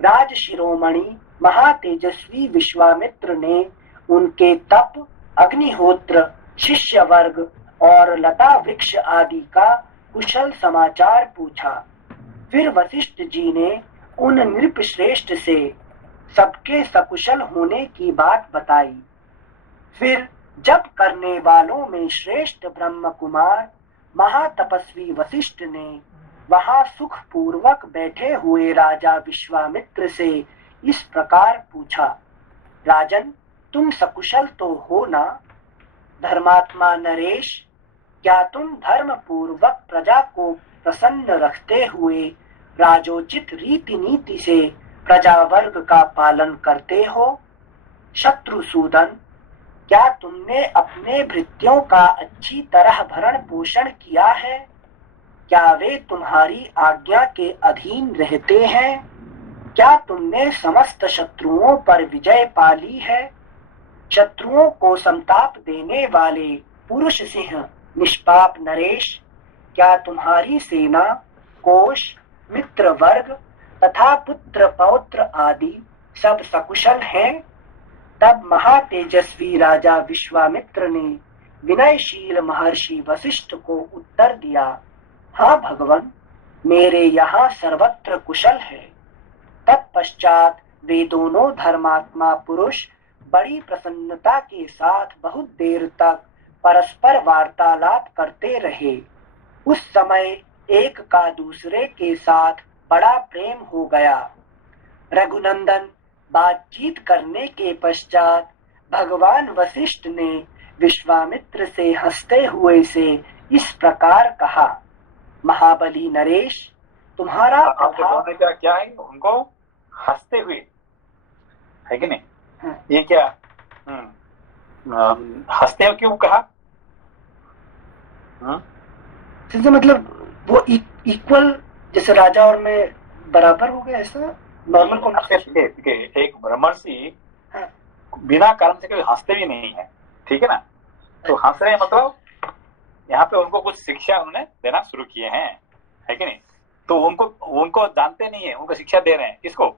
राज शिरोमणि महातेजस्वी विश्वामित्र ने उनके तप, अग्निहोत्र, शिष्य वर्ग और लता वृक्ष आदि का कुशल समाचार पूछा। फिर वशिष्ठ जी ने उन नृपश्रेष्ठ से सबके सकुशल होने की बात बताई। फिर जप करने वालों में श्रेष्ठ ब्रह्म कुमार महातपस्वी वशिष्ठ ने वहां सुख पूर्वक बैठे हुए राजा विश्वामित्र से इस प्रकार पूछा, राजन, तुम सकुशल तो हो ना? धर्मात्मा नरेश, क्या तुम धर्म पूर्वक प्रजा को प्रसन्न रखते हुए राजोचित रीति नीति से प्रजा वर्ग का पालन करते हो? शत्रुसूदन, क्या तुमने अपने भृत्यों का अच्छी तरह भरण पोषण किया है? क्या वे तुम्हारी आज्ञा के अधीन रहते हैं? क्या तुमने समस्त शत्रुओं पर विजय पा ली है? शत्रुओं को संताप देने वाले पुरुष सिंह निष्पाप नरेश, क्या तुम्हारी सेना, कोश, मित्र वर्ग तथा पुत्र पौत्र आदि सब सकुशल हैं? तब महातेजस्वी राजा विश्वामित्र ने विनयशील महर्षि वशिष्ठ को उत्तर दिया, हाँ भगवान, मेरे यहाँ सर्वत्र कुशल है। तत्पश्चात वे दोनों धर्मात्मा पुरुष बड़ी प्रसन्नता के साथ बहुत देर तक परस्पर वार्तालाप करते रहे। उस समय एक का दूसरे के साथ बड़ा प्रेम हो गया। रघुनंदन, बातचीत करने के पश्चात भगवान वशिष्ठ ने विश्वामित्र से हंसते हुए से इस प्रकार कहा, महाबली नरेश, तुम्हारा प्रभाव क्या है? उनको हंसते हुए, है कि नहीं? ये क्या हंसते हुए क्यों कहा? मतलब वो इक्वल, जैसे राजा और मैं बराबर हो गया, ऐसा नॉर्मल कॉन्वर्सेशन। एक ब्रह्मर्षि बिना कारण से कभी हंसते भी नहीं है, ठीक है ना? तो हंस रहे मतलब यहाँ पे उनको कुछ शिक्षा उन्होंने देना शुरू किए हैं, है कि नहीं? तो उनको जानते नहीं है, उनको शिक्षा दे रहे हैं। किसको?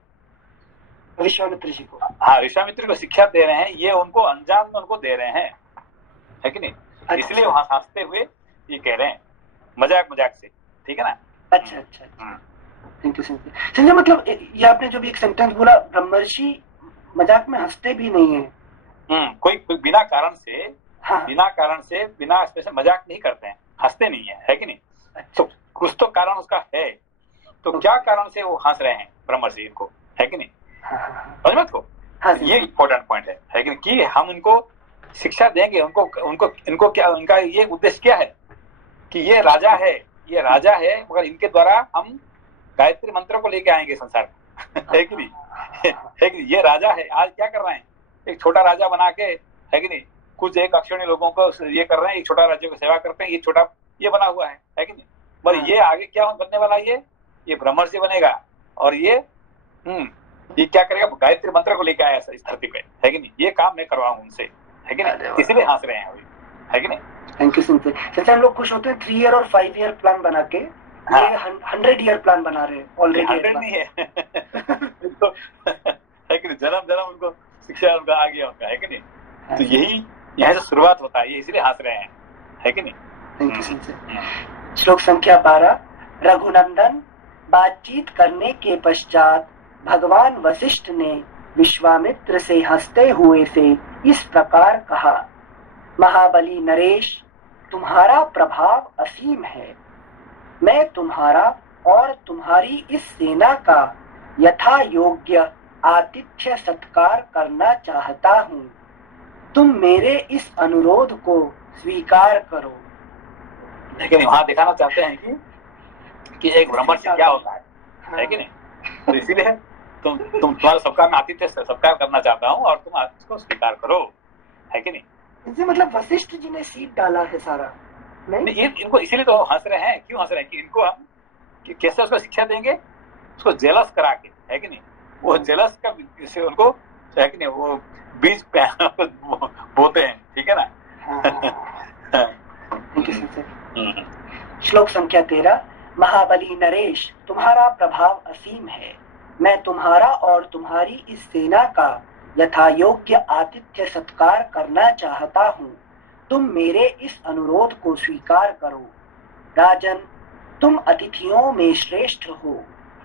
विश्वामित्र जी को। हाँ, विश्वामित्र को शिक्षा दे रहे हैं, ये उनको अनजान में उनको दे रहे हैं, है कि नहीं? अच्छा। इसलिए वहां हंसते हुए ये कह रहे हैं, मजाक से, ठीक है ना? अच्छा। Thank you Sanjay. मतलब ये आपने जो भी एक सेंटेंस बोला, ब्रह्मर्षि मजाक में हंसते भी नहीं है। कोई बिना कारण से, हाँ। बिना स्पेशल मजाक नहीं करते हैं, हंसते नहीं है कि नहीं? अच्छा। तो कुछ तो कारण उसका है, तो क्या कारण से वो हंस रहे हैं ब्रह्मर्षि इनको, है कि नहीं? समझ मत को? ये इम्पोर्टेंट पॉइंट है कि नहीं? कि हम उनको शिक्षा देंगे, इनको क्या, उनका ये उद्देश्य क्या है कि ये राजा है, मगर इनके द्वारा हम गायत्री मंत्र को लेके आएंगे संसार में, है कि नहीं? है कि नहीं? ये राजा है, आज क्या कर रहे हैं? एक छोटा राजा बना के, है कि नहीं, कुछ एक अक्षरणी लोगों को ये कर रहे हैं, एक छोटा राज्य को सेवा करते हैं, ये छोटा ये बना हुआ है कि नहीं? पर ये आगे क्या बनने वाला है? ये ब्रह्मर्षि बनेगा, और ये क्या करेगा? गायत्री मंत्र को लेके आया इस धरती पे, है कि नहीं? ये काम मैं करवाऊं उनसे, है कि नहीं? इसीलिए हंस रहे हैं अभी, है कि नहीं? Thank you Sanjay. हम लोग खुश होते हैं 3 ईयर और 5 ईयर प्लान बना के, हाँ। 100 ईयर प्लान बना रहे हैं ऑलरेडी। 100 नहीं है तो, है कि नहीं? जन्म उनको शिक्षा उनका आ गया उनका, है कि नहीं? तो यही यहाँ से शुरुआत होता है, ये इसलिए हंस रहे हैं, है कि नहीं? Thank you Sanjay. श्लोक संख्या 12। रघुनंदन, बातचीत करने के पश्चात भगवान वशिष्ठ ने विश्वामित्र से हंसते हुए से इस प्रकार कहा, महाबली नरेश, तुम्हारा प्रभाव असीम है। मैं तुम्हारा और तुम्हारी इस सेना का यथा योग्य आतिथ्य सत्कार करना चाहता हूँ। तुम मेरे इस अनुरोध को स्वीकार करो। लेकिन वहां दिखाना चाहते हैं कि एक ब्रह्मर्षि क्या होता है कि नहीं? तो इसीलिए तुम्हारा सबका मैं आतिथ्य सत्कार करना चाहता हूँ और तुम इसको स्वीकार करो, है कि नहीं? इससे मतलब वशिष्ठ जी ने सीट डाला है सारा, नहीं? इनको इसीलिए तो हंस रहे हैं। क्यों हंस रहे हैं? कि इनको हम कैसे उसको शिक्षा देंगे, उसको जेलस करा के, है कि नहीं? वो जेलस का उनको, है कि नहीं, वो बीज बोते हैं, ठीक है ना? श्लोक संख्या 13। महाबली नरेश, तुम्हारा प्रभाव असीम है। मैं तुम्हारा और तुम्हारी इस सेना का यथा योग्य आतिथ्य सत्कार करना चाहता हूँ। तुम मेरे इस अनुरोध को स्वीकार करो। राजन, तुम अतिथियों में श्रेष्ठ हो,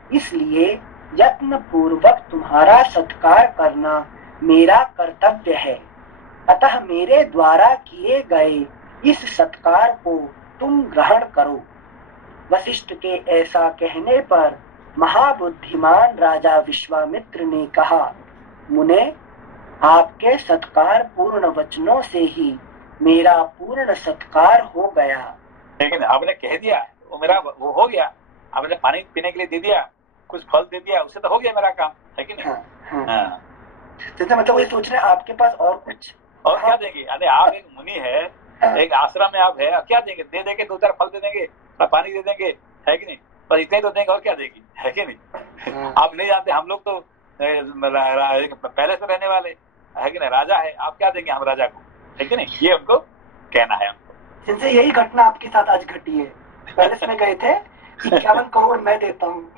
इसलिए यत्न पूर्वक तुम्हारा सत्कार करना मेरा कर्तव्य है। अतः मेरे द्वारा किए गए इस सत्कार को तुम ग्रहण करो। वशिष्ठ के ऐसा कहने पर महाबुद्धिमान राजा विश्वामित्र ने कहा, मुने, आपके सत्कार पूर्ण वचनों से ही मेरा पूर्ण सत्कार हो गया। लेकिन आपने कह दिया, वो मेरा वो हो गया। आपने पानी पीने के लिए दे दिया, कुछ फल दे दिया, उससे तो हो गया मेरा काम, है कि नहीं? हाँ। मतलब वही सोच रहे हैं आपके पास और कुछ और क्या देंगे? अरे आप एक मुनि है, एक आश्रम में आप है, क्या देंगे? दे देंगे 2-4 फल दे देंगे, पानी दे देंगे, है कि नहीं? पर इतना ही तो देंगे, और क्या देंगे? है कि नहीं? आप नहीं जानते, हम लोग तो पहले से रहने वाले, है कि नहीं? राजा है, आप क्या देंगे हम राजा को, है कि नहीं? ये हमको कहना है हमको। जिनसे यही घटना आपके साथ आज घटी है, पैलेस में गए थे, 51 करोड़ मैं देता हूँ,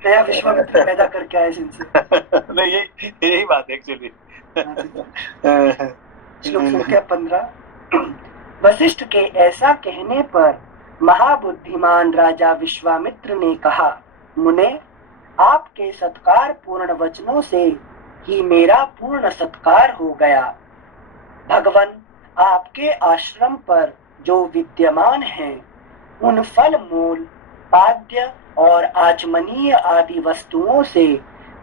नया विश्वामित्र पैदा करके आए जिनसे। नहीं, यही बात है एक्चुअली। श्लोक संख्या 15। वशिष्ठ के ऐसा कहने पर महाबुद्धिमान राजा विश्वामित्र ने कहा, मुने, आपके सत्कार पूर्ण वचनों से ही मेरा पूर्ण सत्कार हो गया। भगवान, आपके आश्रम पर जो विद्यमान हैं, उन फल मूल, पाद्य और आचमनीय आदि वस्तुओं से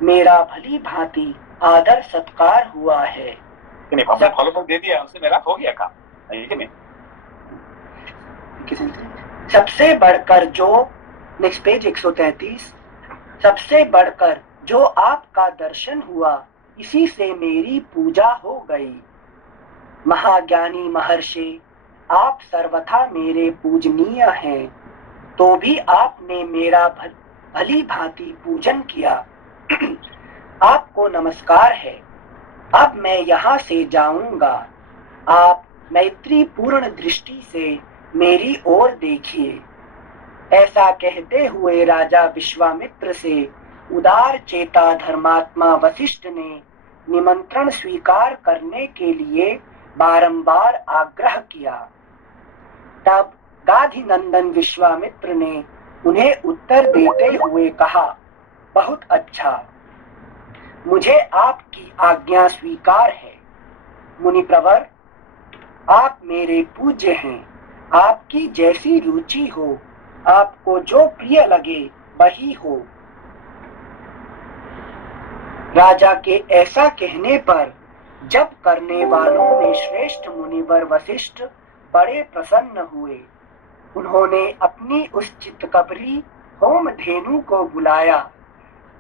मेरा भली भांति आदर सत्कार हुआ है। अपने फलों को दे दिया, उससे मेरा हो गया काम, है कि नहीं? सबसे बढ़कर जो, नेक्स्ट पेज 133, सबसे बढ़कर जो आपका दर्शन हुआ, इसी से मेरी पूजा हो गई। महाज्ञानी महर्षि, आप सर्वथा मेरे पूजनीय हैं, तो भी आपने मेरा भली भांति पूजन किया। आपको नमस्कार है। अब मैं यहाँ से जाऊंगा। आप मैत्री पूर्ण दृष्टि से मेरी ओर देखिए। ऐसा कहते हुए राजा विश्वामित्र से उदार चेता धर्मात्मा वशिष्ठ ने निमंत्रण स्वीकार करने के लिए बारंबार आग्रह किया। तब गाधी नंदन विश्वामित्र ने उन्हें उत्तर देते हुए कहा, बहुत अच्छा, मुझे आपकी आज्ञा स्वीकार है। मुनिप्रवर, आप मेरे पूज्य हैं। आपकी जैसी रुचि हो, आपको जो प्रिय लगे वही हो। राजा के ऐसा कहने पर जप करने वालों में श्रेष्ठ मुनिवर वशिष्ठ बड़े प्रसन्न हुए। उन्होंने अपनी उस चित्तकबरी होम धेनु को बुलाया,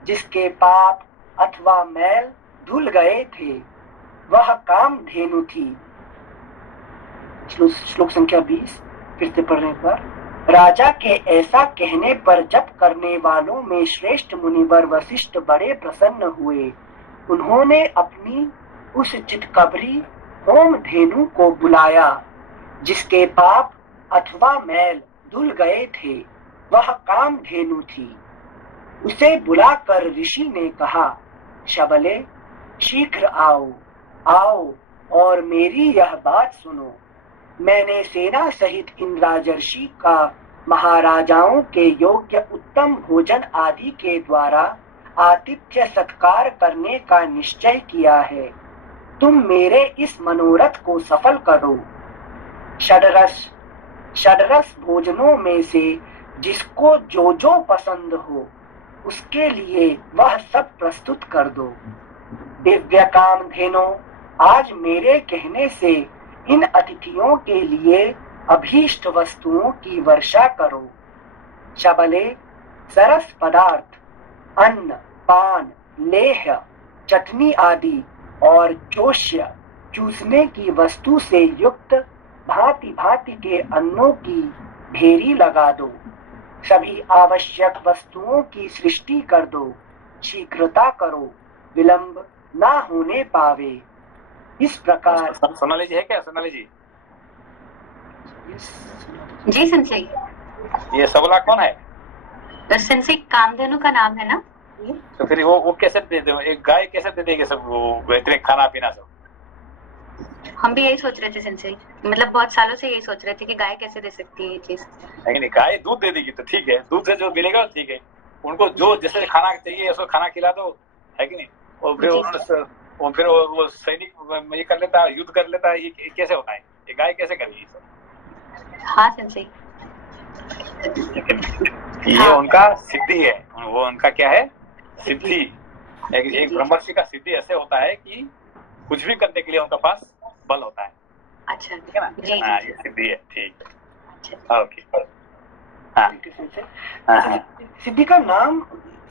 जिसके पाप अथवा मैल धुल गए थे। वह काम धेनु थी। श्लोक संख्या 20 फिर से पढ़ने पर, राजा के ऐसा कहने पर जप करने वालों में श्रेष्ठ मुनिवर वशिष्ठ बड़े प्रसन्न हुए। उन्होंने अपनी उस चित्कबरी होम धेनु को बुलाया, जिसके पाप अथवा मैल धुल गए थे। वह काम धेनु थी। उसे बुलाकर ऋषि ने कहा, शबले, शीघ्र आओ, आओ और मेरी यह बात सुनो। मैंने सेना सहित इन राजर्षि का महाराजाओं के योग्य उत्तम भोजन आदि के द्वारा आतिथ्य सत्कार करने का निश्चय किया है। तुम मेरे इस मनोरथ को सफल करो। षडरस भोजनों में से जिसको जो जो पसंद हो, उसके लिए वह सब प्रस्तुत कर दो। दिव्य काम धेनो, आज मेरे कहने से इन अतिथियों के लिए अभीष्ट वस्तुओं की वर्षा करो। शबले, सरस पदार्थ, अन्न, पान, लेह, चटनी आदि और चोष्य, चूसने की वस्तु से युक्त भांति भांति के अन्नों की ढेरी लगा दो। सभी आवश्यक वस्तुओं की सृष्टि कर दो। शीघ्रता करो, विलंब ना होने पावे। इस प्रकार। सोनाली जी है क्या? सोनाली जी जी सेंसेई। ये सबला कौन है? सेंसेई कामधेनु का नाम है ना? तो फिर वो कैसे दे दे? एक गाय कैसे दे देंगे सब वो इतने खाना पीना सब? हम भी यही सोच रहे थे सेंसेई, मतलब बहुत सालों से यही सोच रहे थे कि गाय कैसे दे सकती है ये चीज। नहीं, गाय दूध दे देगी तो ठीक है, दूध से जो मिलेगा ठीक है। उनको जो जैसे खाना चाहिए उसको खाना खिला दो, है कि नहीं? और फिर वो सैनिक ये कर लेता है, युद्ध कर लेता है। ये कैसे होता है? ये गाय कैसे करेगी सब? हाँ सेंसेई, ये उनका सिद्धि है। वो उनका क्या है? सिद्धि। एक ब्रह्मर्षि का सिद्धि ऐसे होता है कि कुछ भी करने के लिए उनका पास बल होता है। अच्छा, ठीक है ना? जी, हाँ, जी, ये सिद्धि है। ठीक, अच्छा, ओके। हाँ, सिद्धि का नाम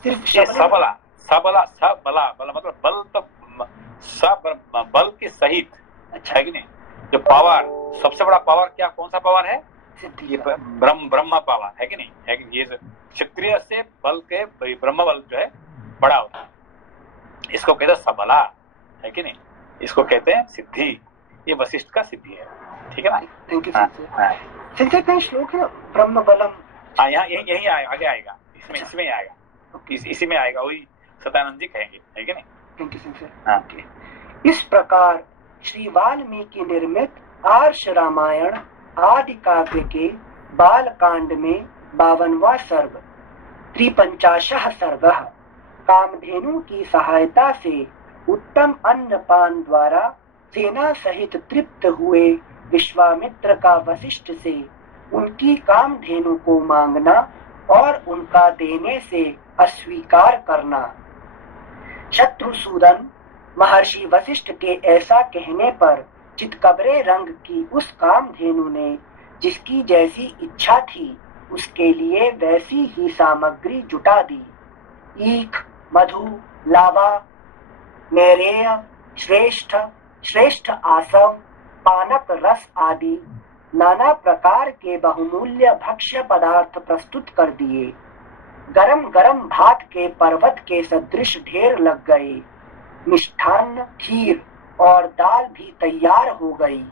सिर्फ सबला, सबला, सबला, बला मतलब बल, तो सब बल के सहित। अच्छा है कि नहीं? जो पावर, सबसे बड़ा पावर क्या, कौन सा पावर है? ये ब्रह्म पावा है कि नहीं, है कि ये क्षत्रिय से बल के ब्रह्म बल जो है बड़ा होता है, इसको कहते हैं सबला, है कि नहीं, इसको कहते हैं सिद्धि। ये वशिष्ठ का सिद्धि है, ठीक है ना। थैंक यू सिंचे कहीं श्लोक है ब्रह्म बलम। हाँ, यहाँ यही आगे आएगा, इसमें आएगा, इसी में आएगा, वही सदानंद जी कहेंगे, है कि नहीं। थैंक यू सिंचे। इस प्रकार श्री वाल्मीकि निर्मित आर्ष रामायण आदि काव्य के बाल कांड में 52वां सर्ग 53 सर्ग कामधेनु की सहायता से उत्तम अन्नपान द्वारा सेना सहित तृप्त हुए विश्वामित्र का वशिष्ठ से उनकी कामधेनु को मांगना और उनका देने से अस्वीकार करना। शत्रुसूदन महर्षि वशिष्ठ के ऐसा कहने पर चितकबरे रंग की उस कामधेनु ने जिसकी जैसी इच्छा थी उसके लिए वैसी ही सामग्री जुटा दी। ईख, मधु, लावा, नैरेय, श्रेष्ठ आसव, पानक रस आदि नाना प्रकार के बहुमूल्य भक्ष्य पदार्थ प्रस्तुत कर दिए। गरम गरम भात के पर्वत के सदृश ढेर लग गए। मिष्ठान्न, खीर और दाल भी तैयार हो गई।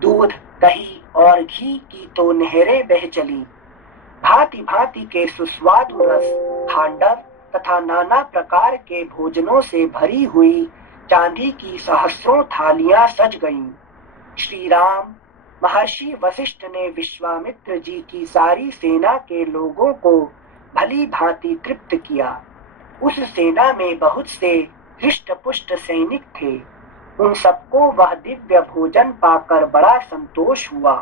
दूध, दही और घी की तो नहरें बह चली। भांति भांति के सुस्वादु रस, खांडव तथा नाना प्रकार के भोजनों से भरी हुई चांदी की सहस्रों थालियां सज गईं। श्री राम महर्षि वशिष्ठ ने विश्वामित्र जी की सारी सेना के लोगों को भली भांति तृप्त किया। उस सेना में बहुत से हृष्ट पुष्ट सैनिक थे। उन सबको वह दिव्य भोजन पाकर बड़ा संतोष हुआ।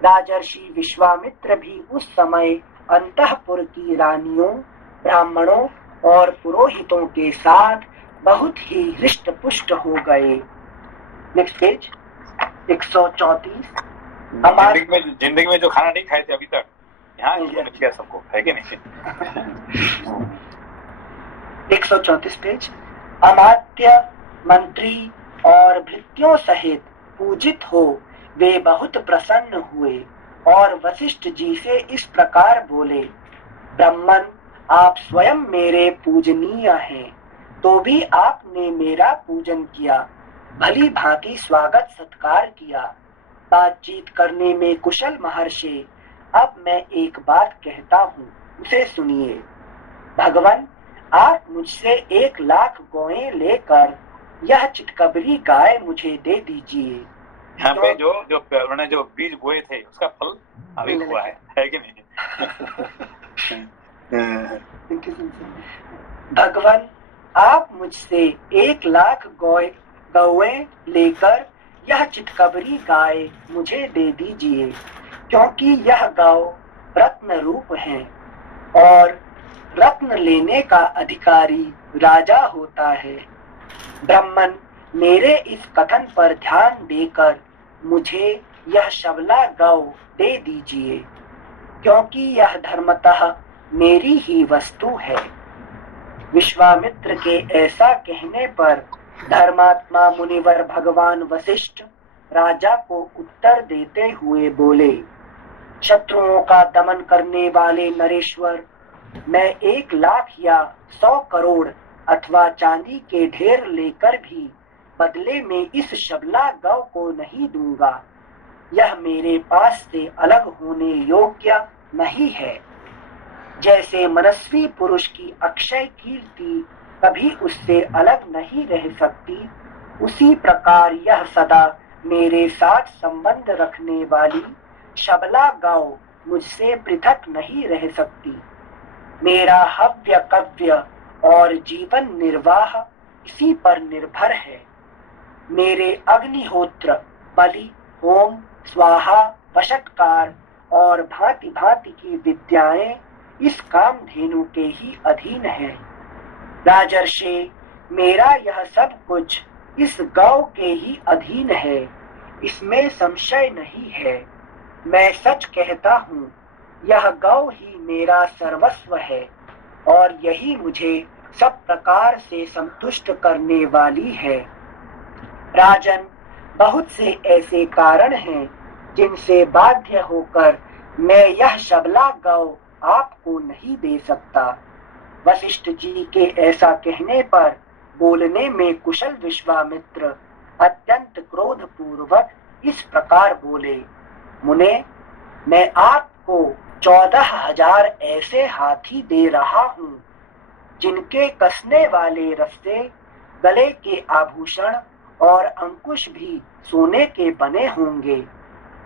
राजर्षि विश्वामित्र भी उस समय अंतःपुर की रानियों, ब्राह्मणों और पुरोहितों के साथ बहुत ही हृष्ट पुष्ट हो गए। Next page 134। जिंदगी में जो खाना नहीं खाए थे अभी तक, यहाँ मिल गया सबको, है कि नहीं। 134 पेज। अमात्य, मंत्री और भृत्यों सहित पूजित हो वे बहुत प्रसन्न हुए और वशिष्ठ जी से इस प्रकार बोले, ब्राह्मण, आप स्वयं मेरे पूजनीय हैं, तो भी आपने मेरा पूजन किया, भली भांति स्वागत सत्कार किया। बातचीत करने में कुशल महर्षि, अब मैं एक बात कहता हूँ, उसे सुनिए। भगवान, आप मुझसे 1,00,000 गौएं लेकर यह चितकबरी गाय मुझे दे दीजिए। यहाँ पे जो उन्होंने जो बीज बोए थे उसका फल अभी हुआ है कि नहीं। भगवान, आप मुझसे 1,00,000 गौएं लेकर यह चितकबरी गाय मुझे दे दीजिए, क्योंकि यह गौ रत्न रूप है और रत्न लेने का अधिकारी राजा होता है। ब्राह्मण, मेरे इस कथन पर ध्यान देकर मुझे यह शबला गौ दे दीजिए, क्योंकि यह धर्मतः मेरी ही वस्तु है। विश्वामित्र के ऐसा कहने पर धर्मात्मा मुनिवर भगवान वशिष्ठ राजा को उत्तर देते हुए बोले, शत्रुओं का दमन करने वाले नरेश्वर, मैं 1,00,000 या 100 करोड़ अथवा चांदी के ढेर लेकर भी बदले में इस शबला गौ को नहीं दूंगा। यह मेरे पास से अलग होने योग्य नहीं है। जैसे मनस्वी पुरुष की अक्षय कीर्ति कभी उससे अलग नहीं रह सकती, उसी प्रकार यह सदा मेरे साथ संबंध रखने वाली शबला गौ मुझसे पृथक नहीं रह सकती। मेरा हव्य कव्य और जीवन निर्वाह इसी पर निर्भर है। मेरे अग्निहोत्र, बलि, होम, स्वाहा, वशटकार और भांति भांति की विद्याएं इस कामधेनु के ही अधीन है। राजर्षि, मेरा यह सब कुछ इस गौ के ही अधीन है, इसमें संशय नहीं है। मैं सच कहता हूँ, यह गौ ही मेरा सर्वस्व है और यही मुझे सब प्रकार से संतुष्ट करने वाली है। राजन, बहुत से ऐसे कारण हैं जिनसे बाध्य होकर मैं यह शबला गौ आपको नहीं दे सकता। वशिष्ठ जी के ऐसा कहने पर बोलने में कुशल विश्वामित्र अत्यंत क्रोध पूर्वक इस प्रकार बोले, मुने, मैं आपको 14,000 ऐसे हाथी दे रहा हूँ जिनके कसने वाले रस्ते, गले के आभूषण और अंकुश भी सोने के बने होंगे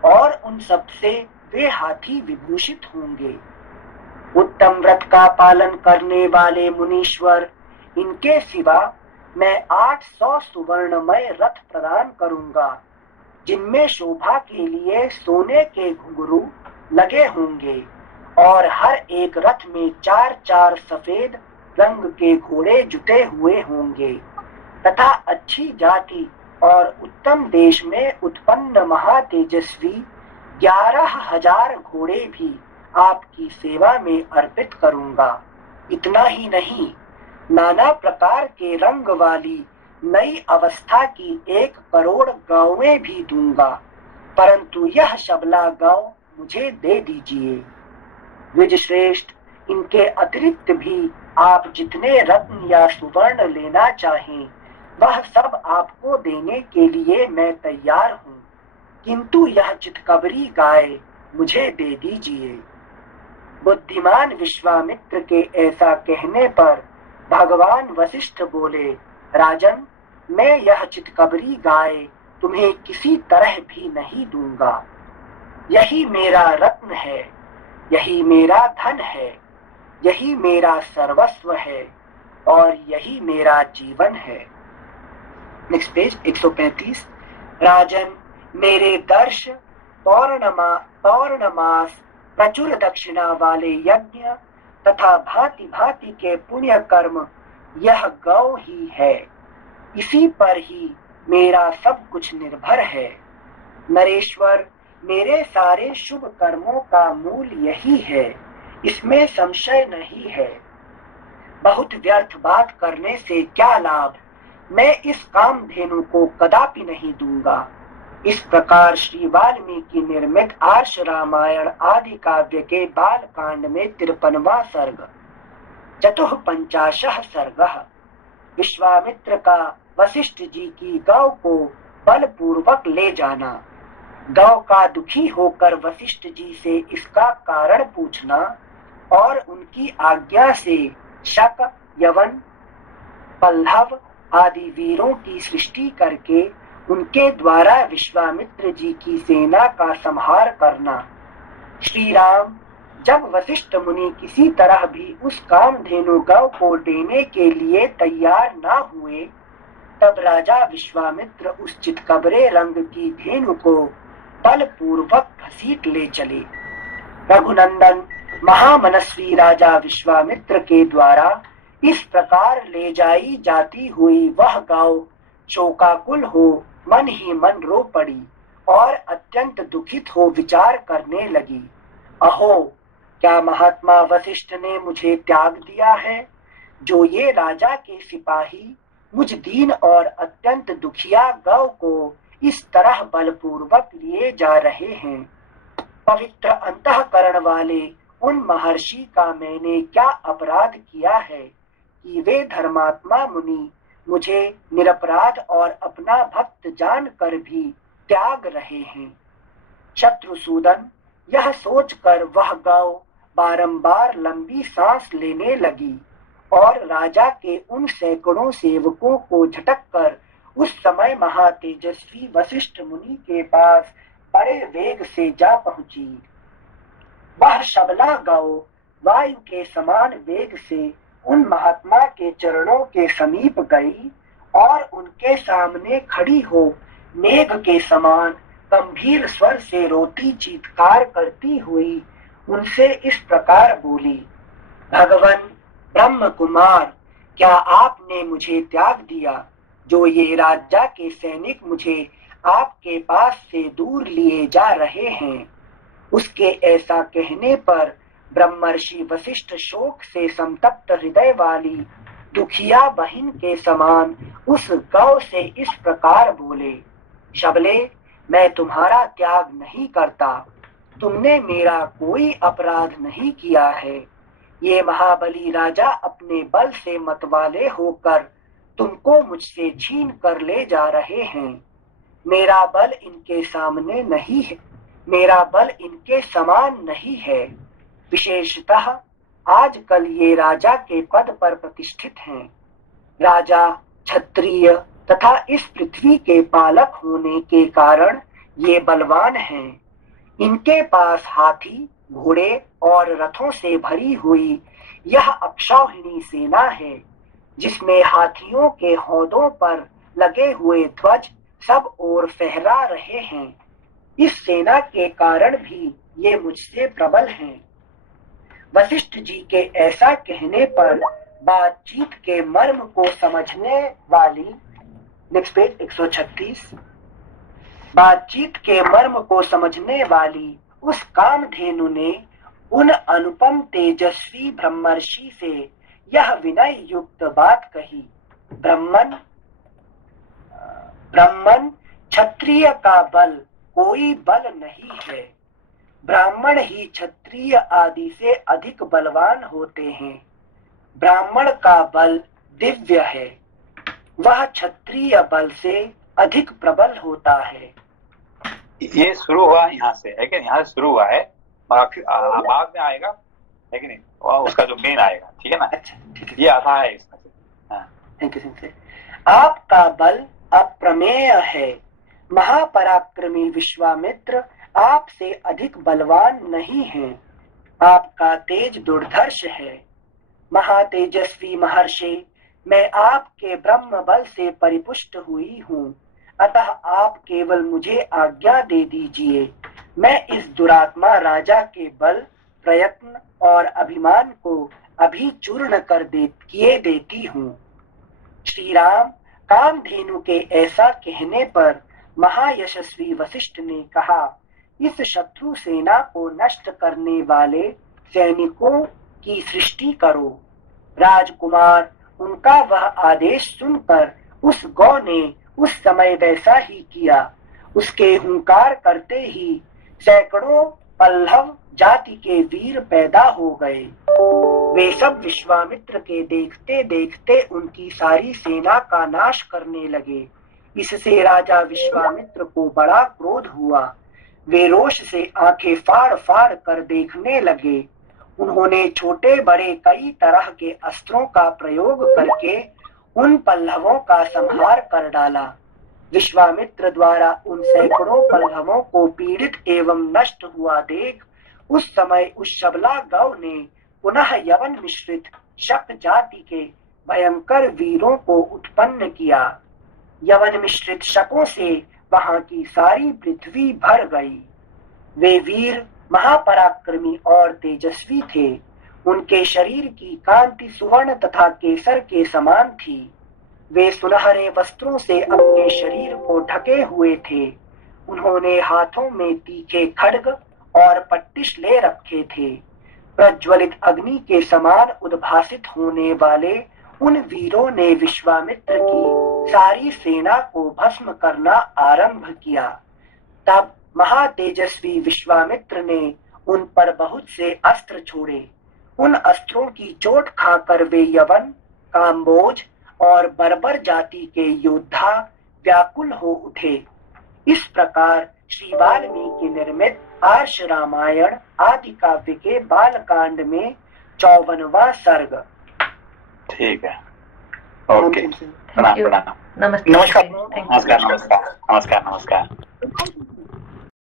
और उन सब से वे हाथी विभूषित होंगे। उत्तम व्रत का पालन करने वाले मुनीश्वर, इनके सिवा मैं 800 सुवर्णमय रथ प्रदान करूंगा जिनमें शोभा के लिए सोने के घुंघरू लगे होंगे और हर एक रथ में 4-4 सफेद रंग के घोड़े जुटे हुए होंगे तथा अच्छी जाति और उत्तम देश में उत्पन्न महातेजस्वी 11,000 घोड़े भी आपकी सेवा में अर्पित करूंगा। इतना ही नहीं, नाना प्रकार के रंग वाली नई अवस्था की 1 करोड़ गांवें भी दूंगा, परंतु यह शबला गांव मुझे दे दीजिए। द्विजश्रेष्ठ, इनके अतिरिक्त भी आप जितने रत्न या सुवर्ण लेना चाहें वह सब आपको देने के लिए मैं तैयार हूँ, किंतु यह चितकबरी गाय मुझे दे दीजिए। बुद्धिमान विश्वामित्र के ऐसा कहने पर भगवान वशिष्ठ बोले, राजन, मैं यह चितकबरी गाय तुम्हें किसी तरह भी नहीं दूंगा। यही मेरा रत्न है, यही मेरा धन है, यही मेरा सर्वस्व है और यही मेरा जीवन है। Next page 135। राजन, मेरे दर्श, पौर्णमास, प्रचुर दक्षिणा वाले यज्ञ तथा भांति भांति के पुण्य कर्म यह गौ ही है। इसी पर ही मेरा सब कुछ निर्भर है। नरेश्वर, मेरे सारे शुभ कर्मों का मूल यही है, इसमें संशय नहीं है। बहुत व्यर्थ बात करने से क्या लाभ, मैं इस कामधेनु को कदापि नहीं दूंगा। इस प्रकार श्री वाल्मीकि निर्मित आर्ष रामायण आदि काव्य के बाल कांड में 53वां सर्ग। 54 सर्गः। विश्वामित्र का वशिष्ठ जी की गौ को बलपूर्वक ले जाना, गौ का दुखी होकर वशिष्ठ जी से इसका कारण पूछना और उनकी आज्ञा से शक, यवन, पल्लव आदि वीरों की सृष्टि करके उनके द्वारा विश्वामित्र जी की सेना का संहार करना। श्री राम जब वशिष्ठ मुनि किसी तरह भी उस कामधेनु गौ को देने के लिए तैयार ना हुए, तब राजा विश्वामित्र उस चितकबरे रंग की धेनु को बलपूर्वक घसीट ले चले। रघुनंदन महामनस्वी राजा विश्वामित्र के द्वारा इस प्रकार ले जाई जाती हुई वह गौ शोकाकुल हो मन ही मन रो पड़ी और अत्यंत दुखित हो विचार करने लगी, अहो, क्या महात्मा वशिष्ठ ने मुझे त्याग दिया है, जो ये राजा के सिपाही मुझ दीन और अत्यंत दुखिया गौ को इस तरह बलपूर्वक लिए जा रहे हैं। पवित्र अंतःकरण वाले उन महर्षि का मैंने क्या अपराध किया है कि वे धर्मात्मा मुनि मुझे निरपराध और अपना भक्त जानकर भी त्याग रहे हैं। शत्रुसूदन, यह सोचकर वह गौ बारंबार लंबी सांस लेने लगी और राजा के उन सैकड़ों सेवकों को झटककर उस समय महातेजस्वी वशिष्ठ मुनि के पास बड़े वेग से जा पहुंची। वह शबला गौ वायु के समान वेग से उन महात्मा के चरणों के समीप गई और उनके सामने खड़ी हो मेघ के समान गंभीर स्वर से रोती चीत्कार करती हुई उनसे इस प्रकार बोली, भगवन ब्रह्म कुमार, क्या आपने मुझे त्याग दिया, जो ये राजा के सैनिक मुझे आपके पास से दूर लिए जा रहे हैं। उसके ऐसा कहने पर ब्रह्मर्षि वशिष्ठ शोक से संतप्त हृदय वाली दुखिया बहन के समान उस गौ से इस प्रकार बोले, शबले, मैं तुम्हारा त्याग नहीं करता, तुमने मेरा कोई अपराध नहीं किया है। ये महाबली राजा अपने बल से मतवाले होकर तुमको मुझसे छीन कर ले जा रहे हैं। मेरा बल इनके सामने नहीं है, मेरा बल इनके समान नहीं है। विशेषतः आजकल ये राजा के पद पर प्रतिष्ठित हैं। राजा क्षत्रिय तथा इस पृथ्वी के पालक होने के कारण ये बलवान हैं। इनके पास हाथी, घोड़े और रथों से भरी हुई यह अक्षौहिणी सेना है, जिसमें हाथियों के हौदों पर लगे हुए ध्वज सब ओर फहरा रहे हैं। इस सेना के कारण भी ये मुझसे प्रबल हैं। वशिष्ठ जी के ऐसा कहने पर बातचीत के मर्म को समझने वाली, नेक्स्ट पेज 136, बातचीत के मर्म को समझने वाली उस कामधेनु ने उन अनुपम तेजस्वी ब्रह्मर्षि से यह विनय युक्त बात कही। ब्राह्मण क्षत्रिय का बल कोई बल नहीं है। ब्राह्मण ही क्षत्रिय आदि से अधिक बलवान होते हैं। ब्राह्मण का बल दिव्य है, वह क्षत्रिय बल से अधिक प्रबल होता है। ये शुरू हुआ यहाँ से है कि यहाँ से शुरू हुआ है और बाद में आएगा है कि नहीं, उसका जो मेन आएगा, ठीक है ना। अच्छा, ठीक है, ये आता है इसमें से। Thank you. आपका बल अप्रमेय है। महापराक्रमी विश्वामित्र आपसे अधिक बलवान नहीं है। आपका तेज दुर्धर्ष है। महातेजस्वी महर्षि, मैं आपके ब्रह्म बल से परिपुष्ट हुई हूँ, अतः आप केवल मुझे आज्ञा दे दीजिए। मैं इस दुरात्मा राजा के बल, प्रयत्न और अभिमान को अभी चूर्ण कर किए देती हूँ। श्री राम, कामधेनु के ऐसा कहने पर महायशस्वी वशिष्ठ ने कहा, इस शत्रु सेना को नष्ट करने वाले सैनिकों की सृष्टि करो। राजकुमार, उनका वह आदेश सुनकर उस गौ ने उस समय वैसा ही किया। उसके हुंकार करते ही सैकड़ों पल्लव जाति के वीर पैदा हो गए। वे सब विश्वामित्र के देखते देखते उनकी सारी सेना का नाश करने लगे। इससे राजा विश्वामित्र को बड़ा क्रोध हुआ। वे रोष से आंखें फाड़ फाड़ कर देखने लगे। उन्होंने छोटे बड़े कई तरह के अस्त्रों का प्रयोग करके उन पल्लवों का संहार कर डाला। विश्वामित्र द्वारा उन सैकड़ों पल्लवों को पीड़ित एवं नष्ट हुआ देख उस समय उस शबला गौ ने पुनः यवन मिश्रित शक जाति के भयंकर वीरों को उत्पन्न किया। यवन मिश्रित शकों से वहां की सारी पृथ्वी भर गई। वे वीर महापराक्रमी और तेजस्वी थे। उनके शरीर की कांति सुवर्ण तथा केसर के समान थी। वे सुनहरे वस्त्रों से अपने शरीर को ढके हुए थे। उन्होंने हाथों में तीखे खड्ग और पट्टिश ले रखे थे। प्रज्वलित अग्नि के समान उद्भासित होने वाले उन वीरों ने विश्वामित्र की सारी सेना को भस्म करना आरंभ किया। तब महातेजस्वी विश्वामित्र ने उन पर बहुत से अस्त्र छोड़े। उन अस्त्रों की चोट खाकर वे यवन, काम्बोज और बर्बर जाति के योद्धा व्याकुल हो उठे। इस प्रकार श्री वाल्मीकि निर्मित आर्ष रामायण आदि काव्य के बालकांड में 54वां सर्ग। ठीक है, ओके, प्रणाम प्रणाम, नमस्ते, नमस्कार नमस्कार नमस्कार नमस्कार नमस्कार।